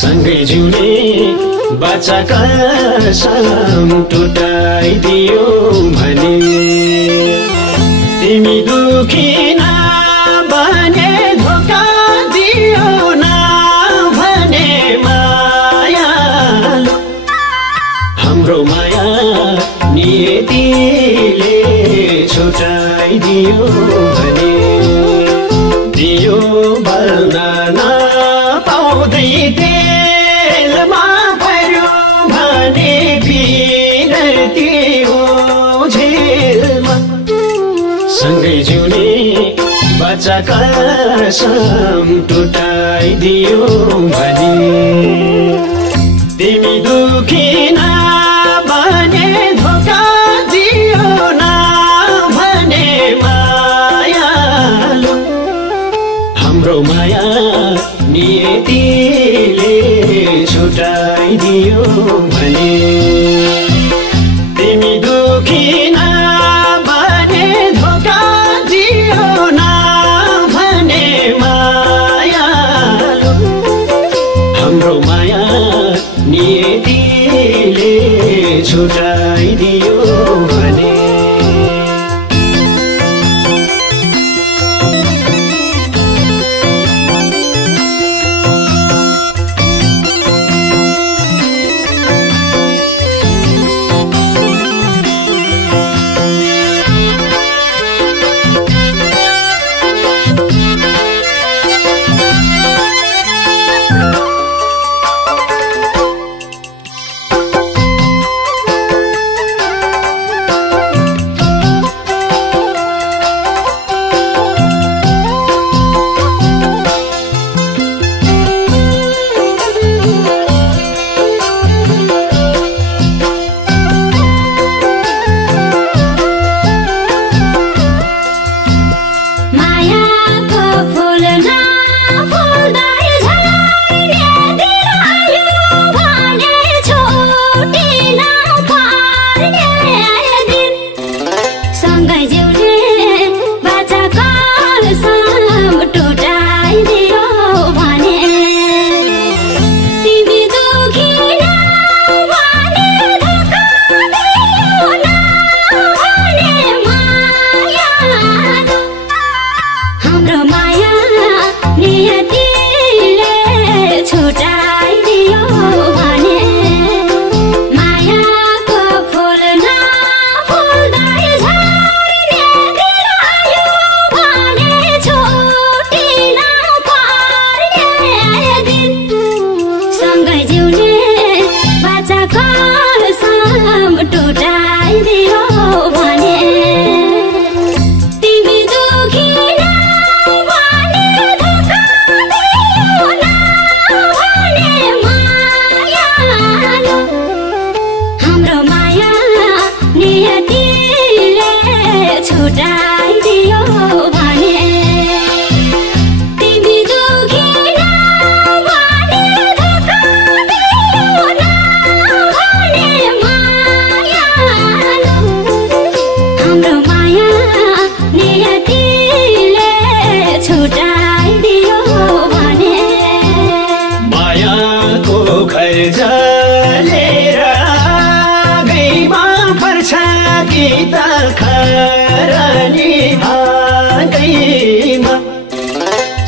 सँगै जिउने बच्चा कसम टुटाइदियो भने तिमी दुखी नबने धोका दियो न भने मायालु हाम्रो माया नियतिले छुटाइदियो भने दियो बल्न नपाउँदै तेलमा पर्यो भने बिरती हो झेलमा सँगै जिउने बच्चा कसम टुटाइदियो भने तिमी दुखी नबने धोका दियो न भने मायालु हाम्रो माया नियतिले छुटाइदियो भने तिमी दुखी नबने धोका दियो न भने मायालु हाम्रो माया नियतिले छुटाइदियो भने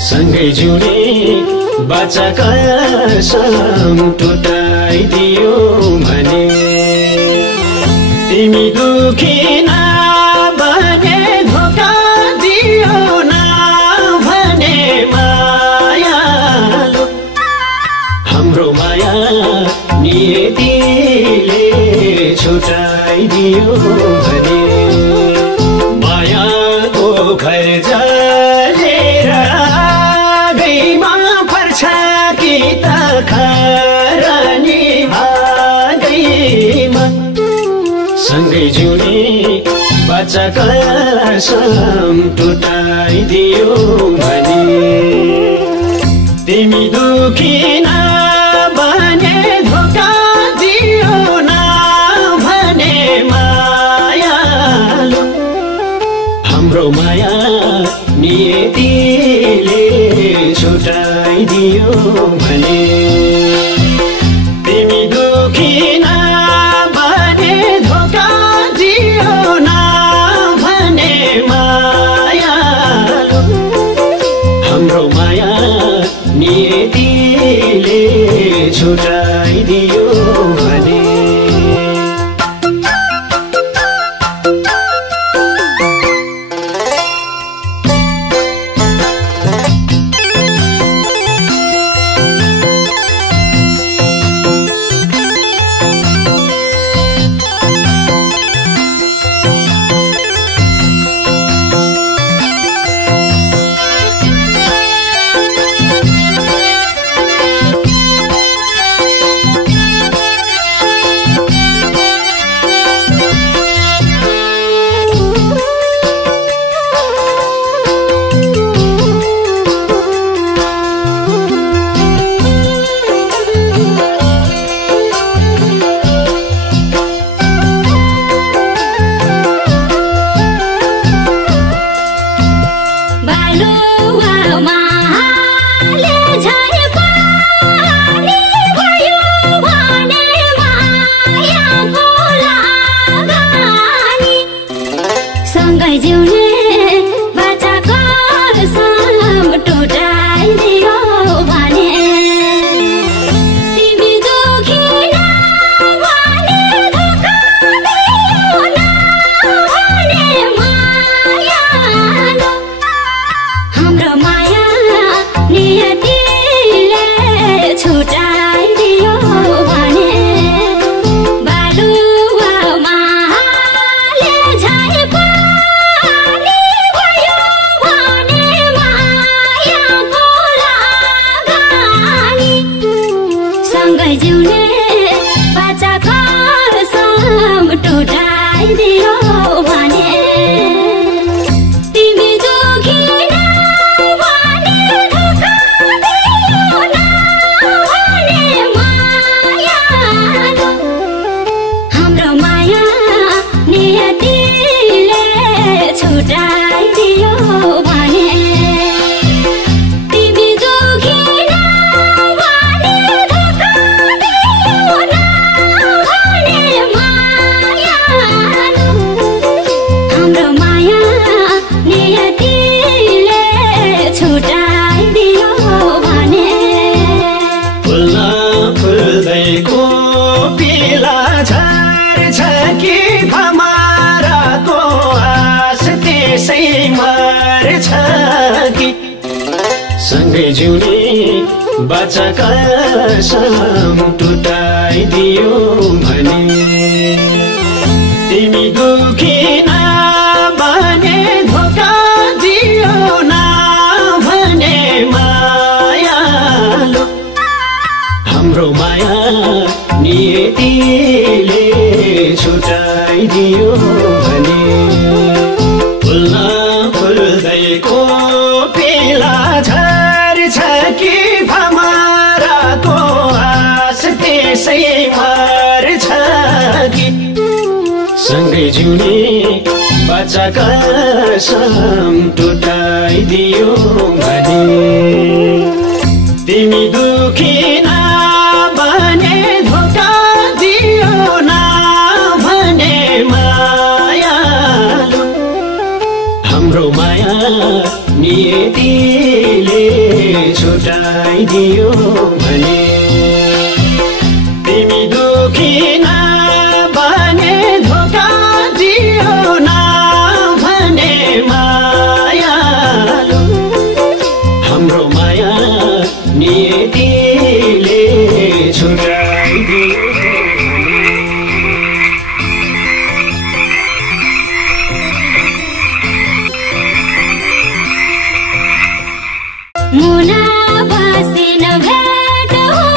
सँगै जिउने बच्चा कसम टुटाइदियो भने तिमी दुखी नबने धोका दियो न भने मायालु हाम्रो माया नियतिले छुटाइदियो भने मायाको घर जलेर आगैमा पर्छ कि त खरानी भागैमा सँगै जिउने बच्चा कसम टुटाइदियो भने तिमी दुखी नबने धोका दियो न भने माया हाम्रो माया नियतिले छुटाइदियो भने तिमी दुखी नभने धोका दियो न भने मायालु हाम्रो माया नियतिले छुटाइदियो भने सँगै जिउने बाचा कसम टुटाइदियो भने तिमी दुखी नभने धोका दियो न भने मायालु हाम्रो माया नियतिले छुटाइदियो भने फुल्न फुल्दैको पेला झर्छ कि भमराको आस त्यसै मर्छ कि सँगै जिउने बाचा कसम टुटाइदियो भने तिमी दुखी नभने धोका दियो न भने मायालु हाम्रो माया नियतिले छुटाइदियो भने तिमी दुखी नभने धोका दियो न भने मायालु हाम्रो माया नियतिले छुटाइदियो मुना बसिन भेट हो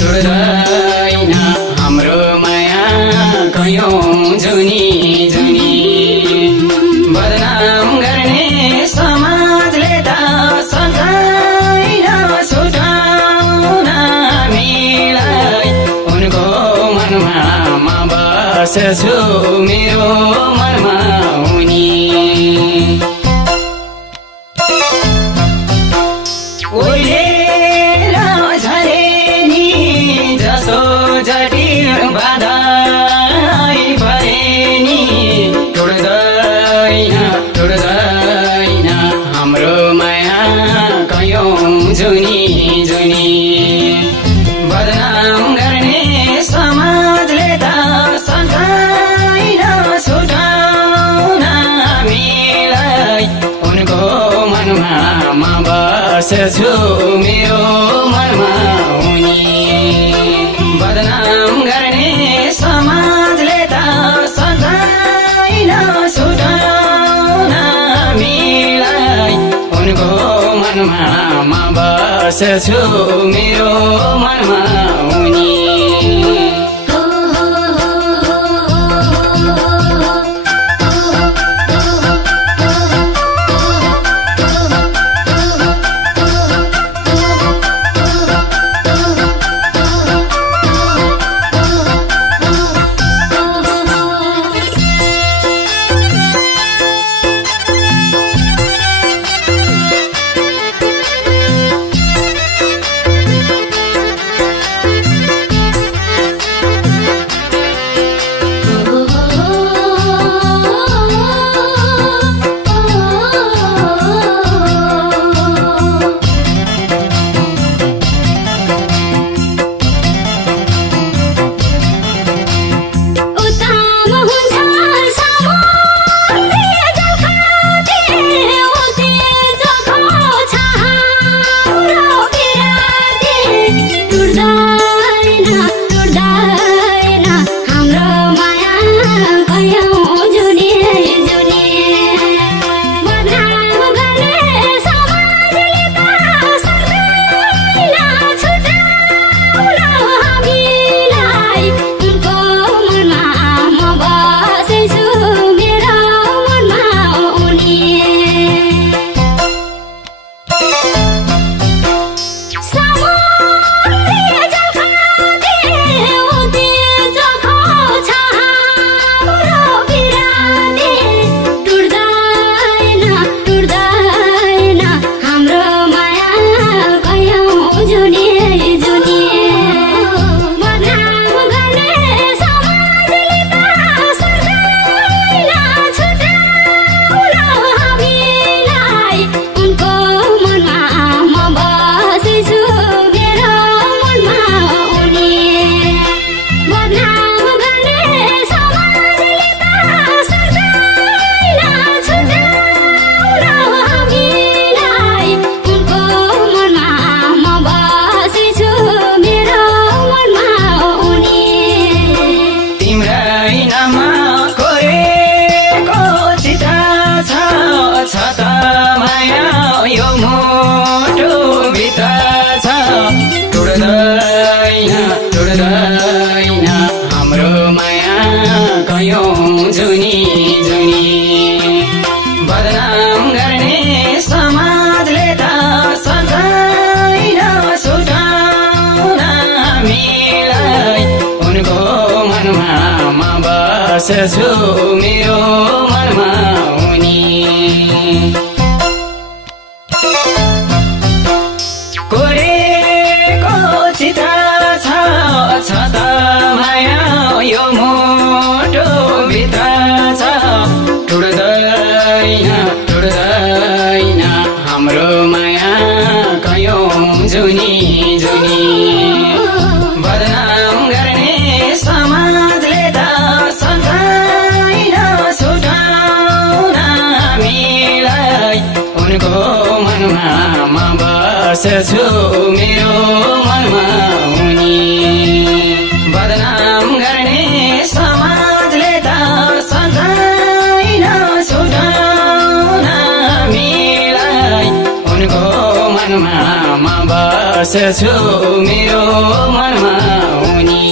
टुट्दैन हाम्रो माया कयौं जुनी जुनी बदनाम गर्ने समाजले त सक्दैन छुटाउन हामीलाई उनको मनमा म बस्छु मेरो मनमा उनी ओइलेर झरे नि जसो जटिल बाधाइ परे नि टुट्दैन हाम्रो माया कयौं जुनी जुनी बदनाम गर्ने समाजले त सक्दैन छुटाउन हामीलाई उनको मनमा म बस्छु मेरो मनमा उनी बदनाम गर्ने समाजले त सक्दैन छुटाउन हामीलाई उनको मनमा म बस्छु मेरो मनमा उनी टुट्दैन हाम्रो माया कयौं जुनी जुनी बदनाम गर्ने समाजले त सक्दैन छुटाउन हामीलाई उनको मनमा म बस्छु मेरो मनमा उनी छ त माया यो मोटो भित्र छ टुट्दैन हाम्रो माया कयौं जुनी जुनी बदनाम गर्ने समाजले त सक्दैन छुटाउन हामीलाई उनको मनमा म बस्छु मेरो मनमा उनी बदनाम गर्ने समाजले त सक्दैन छुटाउन हामीलाई उनको मनमा म बस्छु मेरो मनमा उनी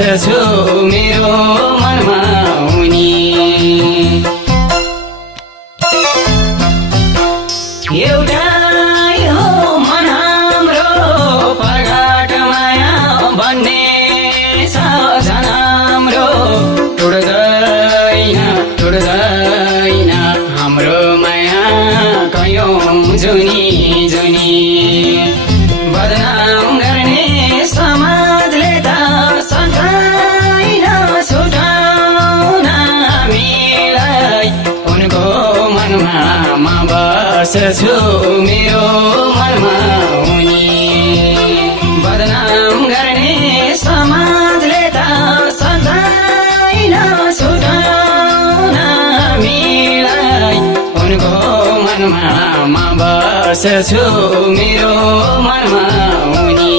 बस्छु मेरो मनमा उनी एउटै हो मन हाम्रो प्रगाट माया भन्ने सजन हाम्रो टुट्दैन हाम्रो माया कयौं जुनी जुनी बदनाम गर्ने समाजले त सधैँ छुटाउन हामीलाई उनको मनमा म बस्छु मेरो मनमा उनी बदनाम गर्ने समाजले त सधैँ छुटाउन हामीलाई उनको मनमा म बस्छु मेरो मनमा उनी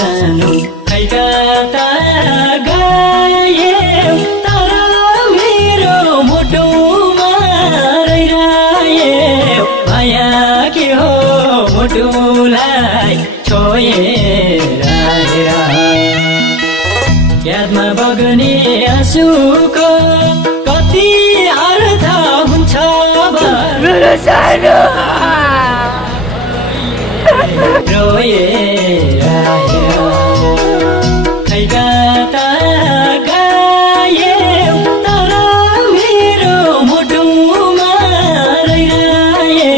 सानो खै कता गए तर मेरो मुटुमा रहिरहे माया के हो मुटुलाई छोएर यादमा बग्ने आँसुको कति अर्थ हुन्छ रोएर खै कता गए तर मेरो मुटुमा रहिरहे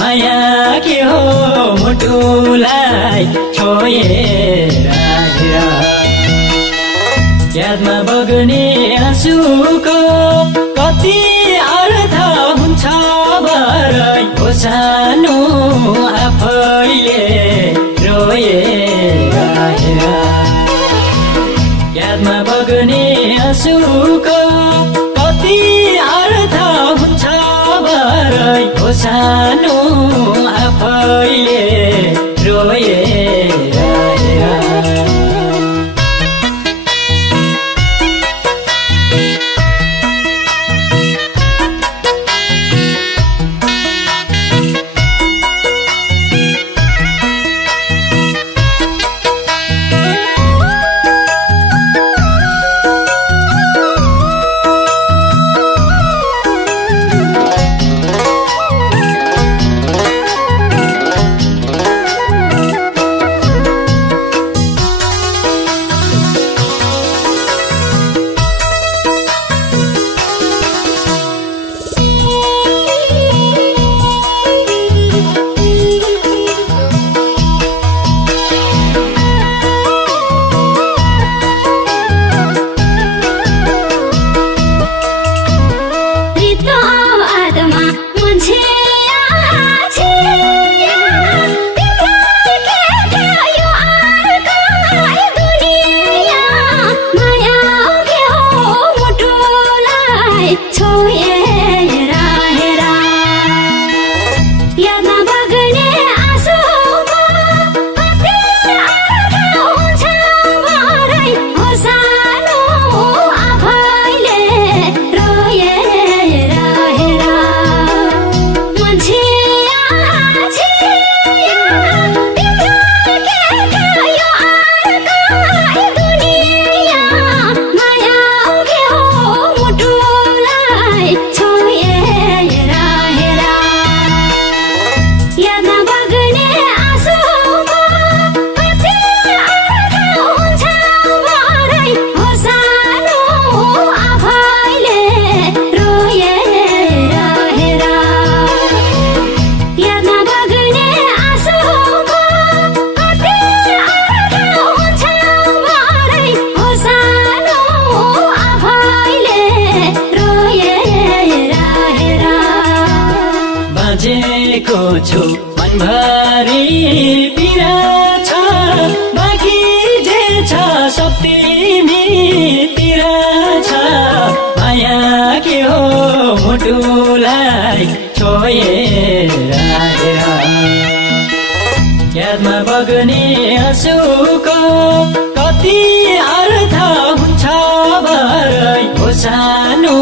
माया के हो मुटुलाई छोएर यादमा बग्ने आँसुको कति अर्थ हुन्छ भरै हो सानो आफैले रोएर यादमा बग्ने आँसुको कति अर्थ हुन्छ भरै हो सानो आफैले रोएर छु मनभरि पीडा छ बाँकी जे छ सब तिमीतिर छ माया के हो मुटुलाई छोएर यादमा बग्ने आँसुको कति अर्थ हुन्छ भरै हो सानो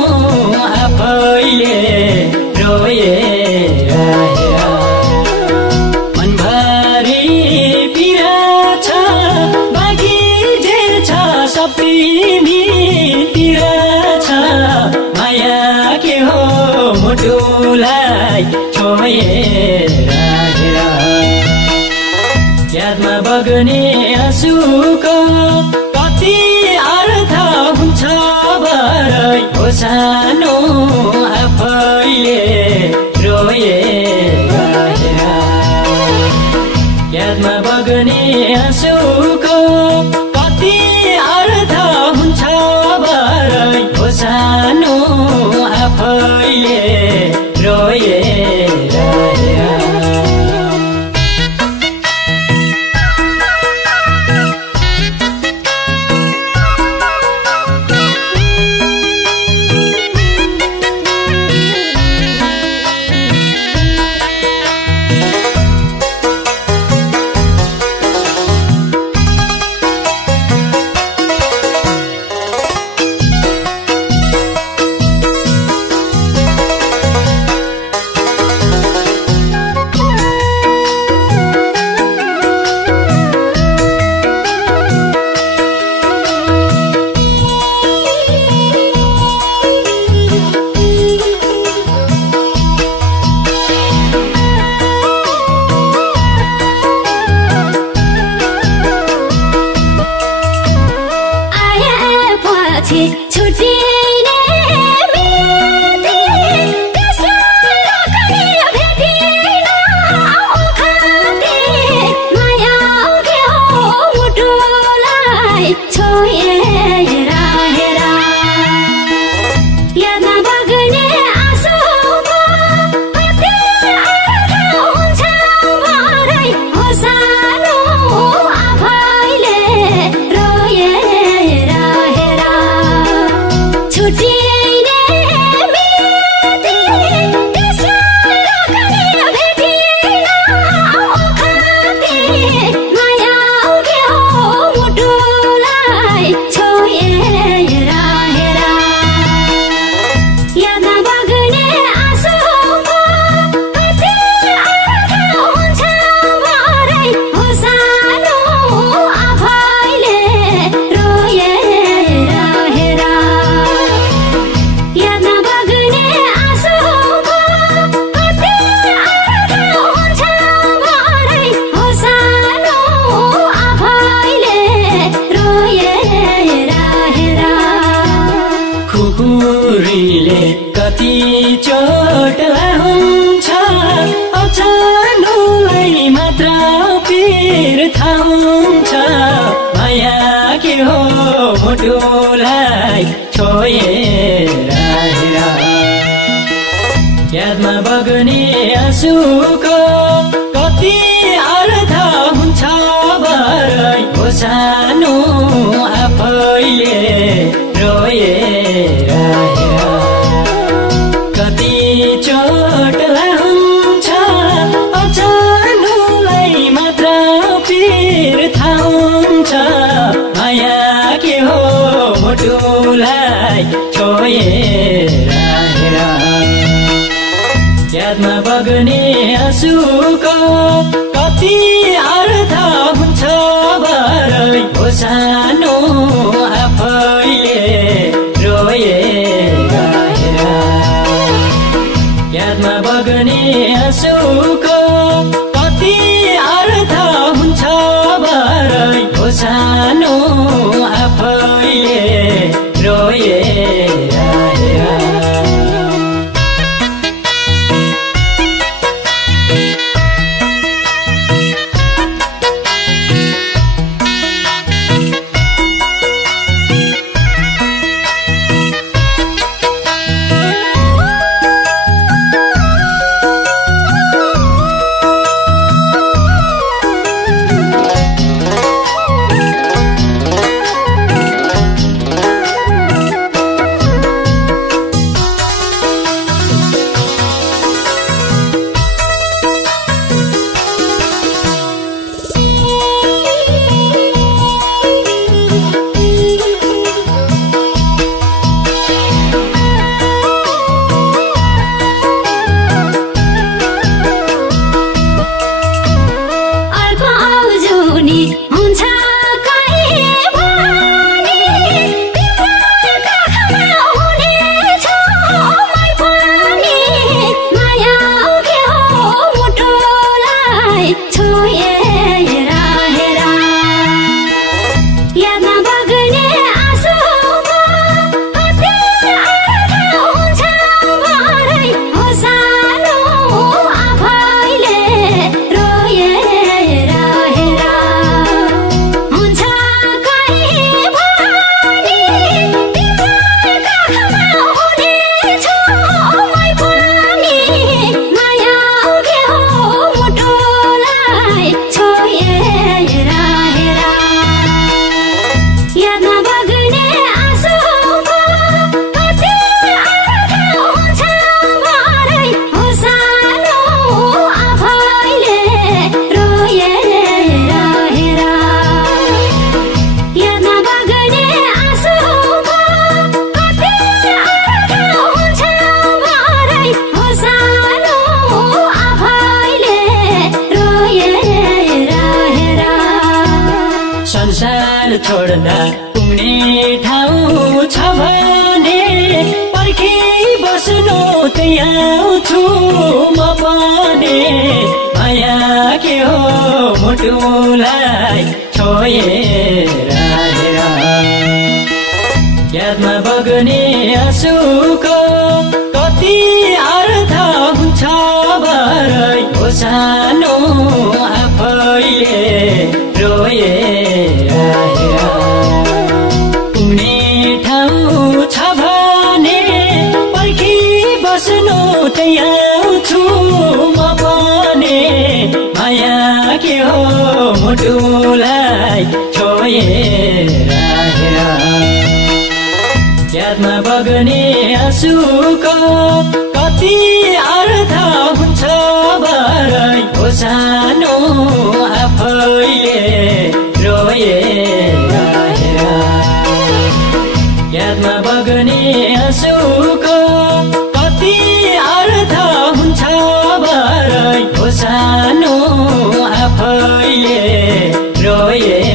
आफैले रोएर मनभरि पीडा छ बाँकी जे छ सब तिमीतिर छ माया के हो मुटुलाई छोएर यादमा बग्ने आँसुको कति अर्थ हुन्छ भरै हो सानो आफैले रोएर यादमा बग्ने आँसुको कति अर्थ हुन्छ भरै हो सानो आफैले रोएर बग्ने आँसुको कति अर्थ हुन्छ भरै हो सानो आफैले रोएर कति चोट हुन्छ अचानुलाई मात्र पीर थाहा हुन्छ माया के हो मुटुलाई छोएर यादमा बग्ने आँसुको कति अर्थ हुन्छ भरै हो सानो आफैले रोएर यादमा बग्ने आँसुको कति अर्थ हुन्छ भरै हो सानो आफैले रोएर छोड्दा पुग्ने ठाउँ छ भने पर्खी बस्नु त्यहाँ आउँछु म पनि माया के हो मुटुलाई छोएर यादमा बग्ने आँसुको कति अर्थ हुन्छ भरै हो सानो आफैले रोएर पुग्ने ठाउँ छ भने पर्खी बस्नु त्यहाँ आउँछु म पनि माया के हो मुटुलाई छोएर यादमा बग्ने आँसुको कति अर्थ हुन्छ भरै हो सानो आफैले रोएर यादमा बग्ने आँसुको कति अर्थ हुन्छ भरै हो सानो आफैले रोएर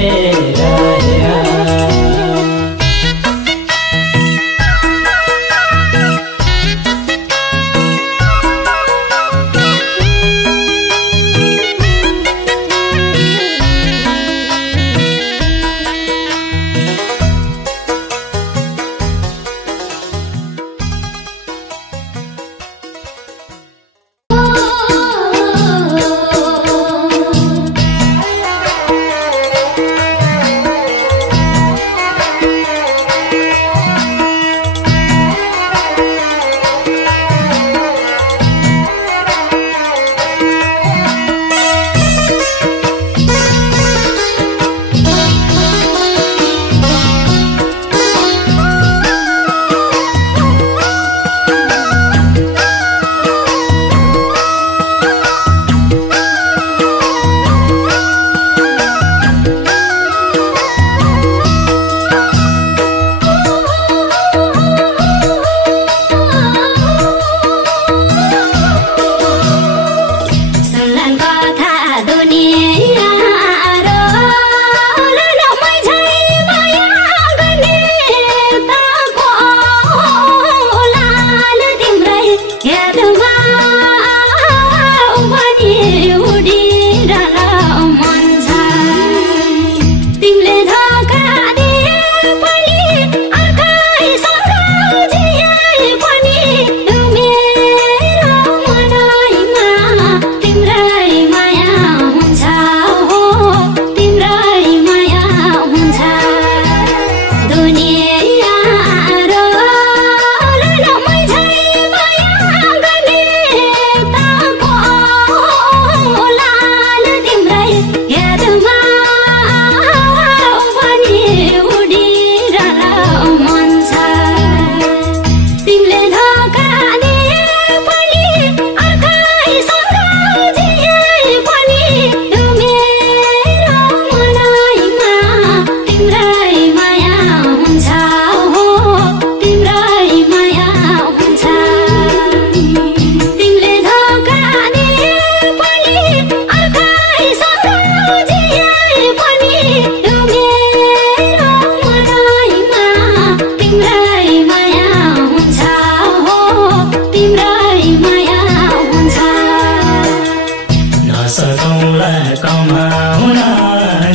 नसकौँला कमाउन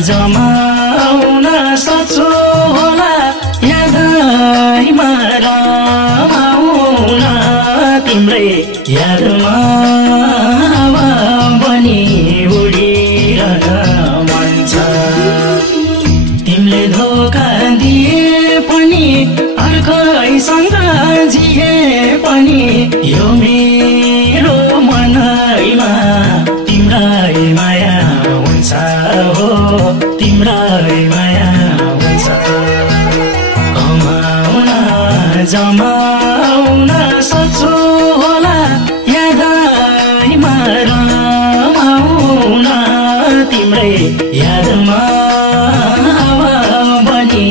जमाउन सक्छु होला यादैमा रमाउन तिम्रै यादमा हावा बनी उडिरहन मन छ तिमीले धोका दिए पनि अर्कैसँग जिए पनि यो मेरो मनैमा तिम्रै माया हुन्छ हो तिम्रै माया हुन्छ कमाउन जमाउन सक्छु होला यादैमा रमाउन तिम्रै यादमा हावा बनी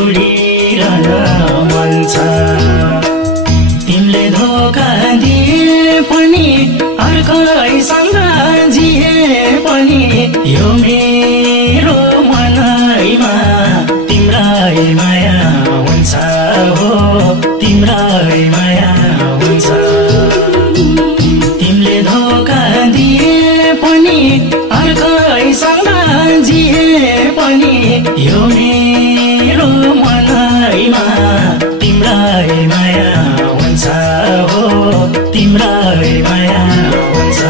उडिरहन मन छ तिमीले धोका दिए पनि अर्कैसँग जिए पनि यो मेरो मनैमा तिम्रै माया हुन्छ हो तिम्रै माया हुन्छ तिमीले धोका दिए पनि अर्कैसँग जिए पनि यो मेरो मनैमा तिम्रै माया हुन्छ हो तिम्रै माया हुन्छ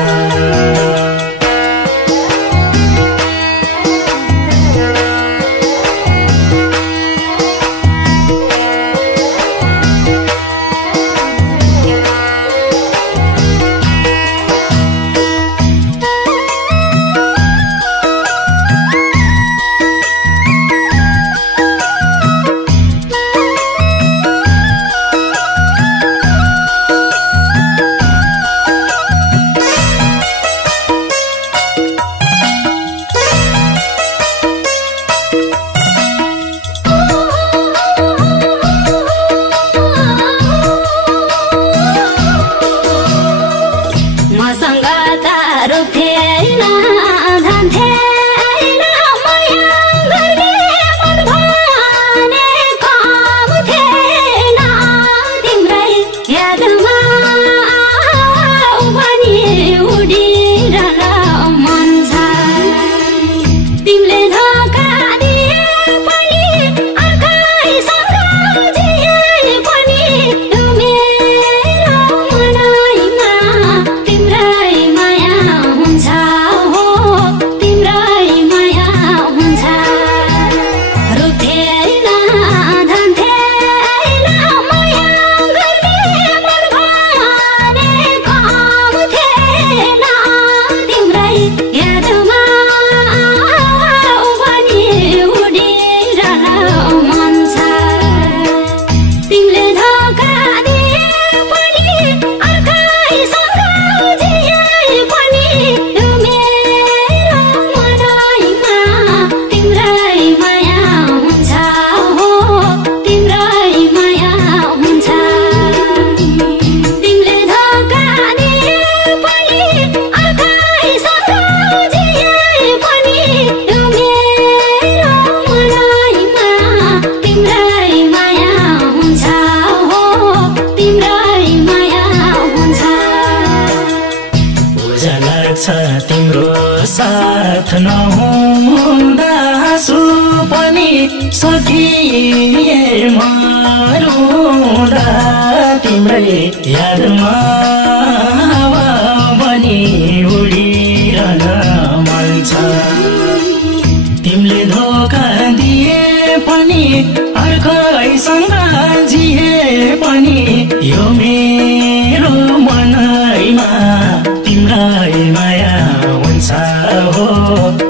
साथ नहुँदा हाँसु पनि सकिए मरुँदा तिम्रै यादमा हावा बनी उडिरहन मन छ तिमीले धोका दिए पनि अर्कैसँग जिए पनि यो मेरो मनैमा तिम्रै माया हुन्छ हो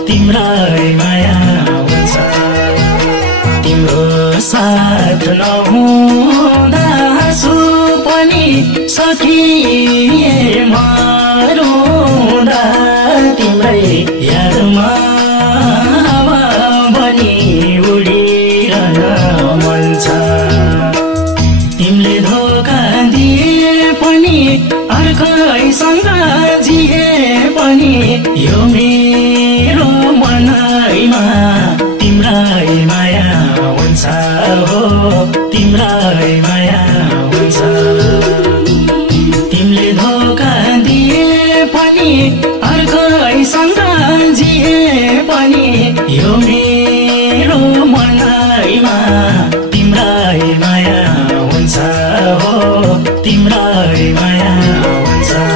तिम्रै माया हुन्छ तिम्रो साथ नहुँदा हाँसु पनि सकिए मरुँदा तिम्रै यादमा हावा बनी उडिरहन मन छ तिमीले धोका दिए पनि अर्कैसँग जिए पनि यो मेरो मनैमा तिम्रै माया हुन्छ हो तिम्रै माया हुन्छ तिमीले धोका दिए पनि अर्कैसँग पनि यो मेरो मनैमा तिम्रै माया हुन्छ हो तिम्रै माया हुन्छ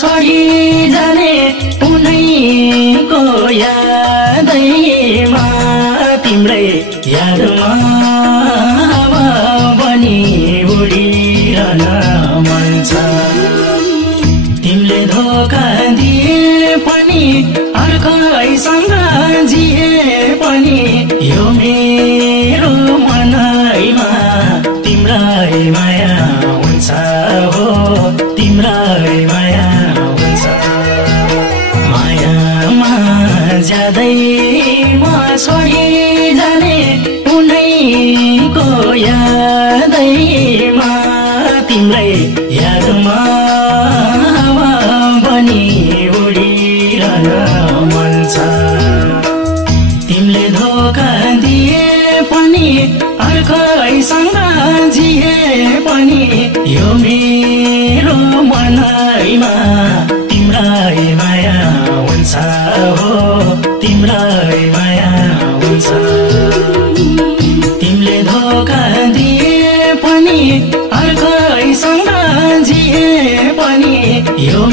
छोडी जाने उनैको यादैमा तिम्रै यादमा पनि उडिरहन मन छ तिमीले धोका दिए पनि अर्कैसँग जिए पनि यो मेरो मनैमा तिम्रै माया हुन्छ हो तिम्रै माया ज्यादै म छोडी जाने उनैको यादैमा तिम्रै यादमा पनि उडिरहन मन छ तिमीले धोका दिए पनि अर्कैसँग जिए पनि यो मेरो मनैमा तिम्रै माया हुन्छ हो तिम्रै माया हुन्छ तिमीले धोका दिए पनि अर्कैसँग जिए पनि यो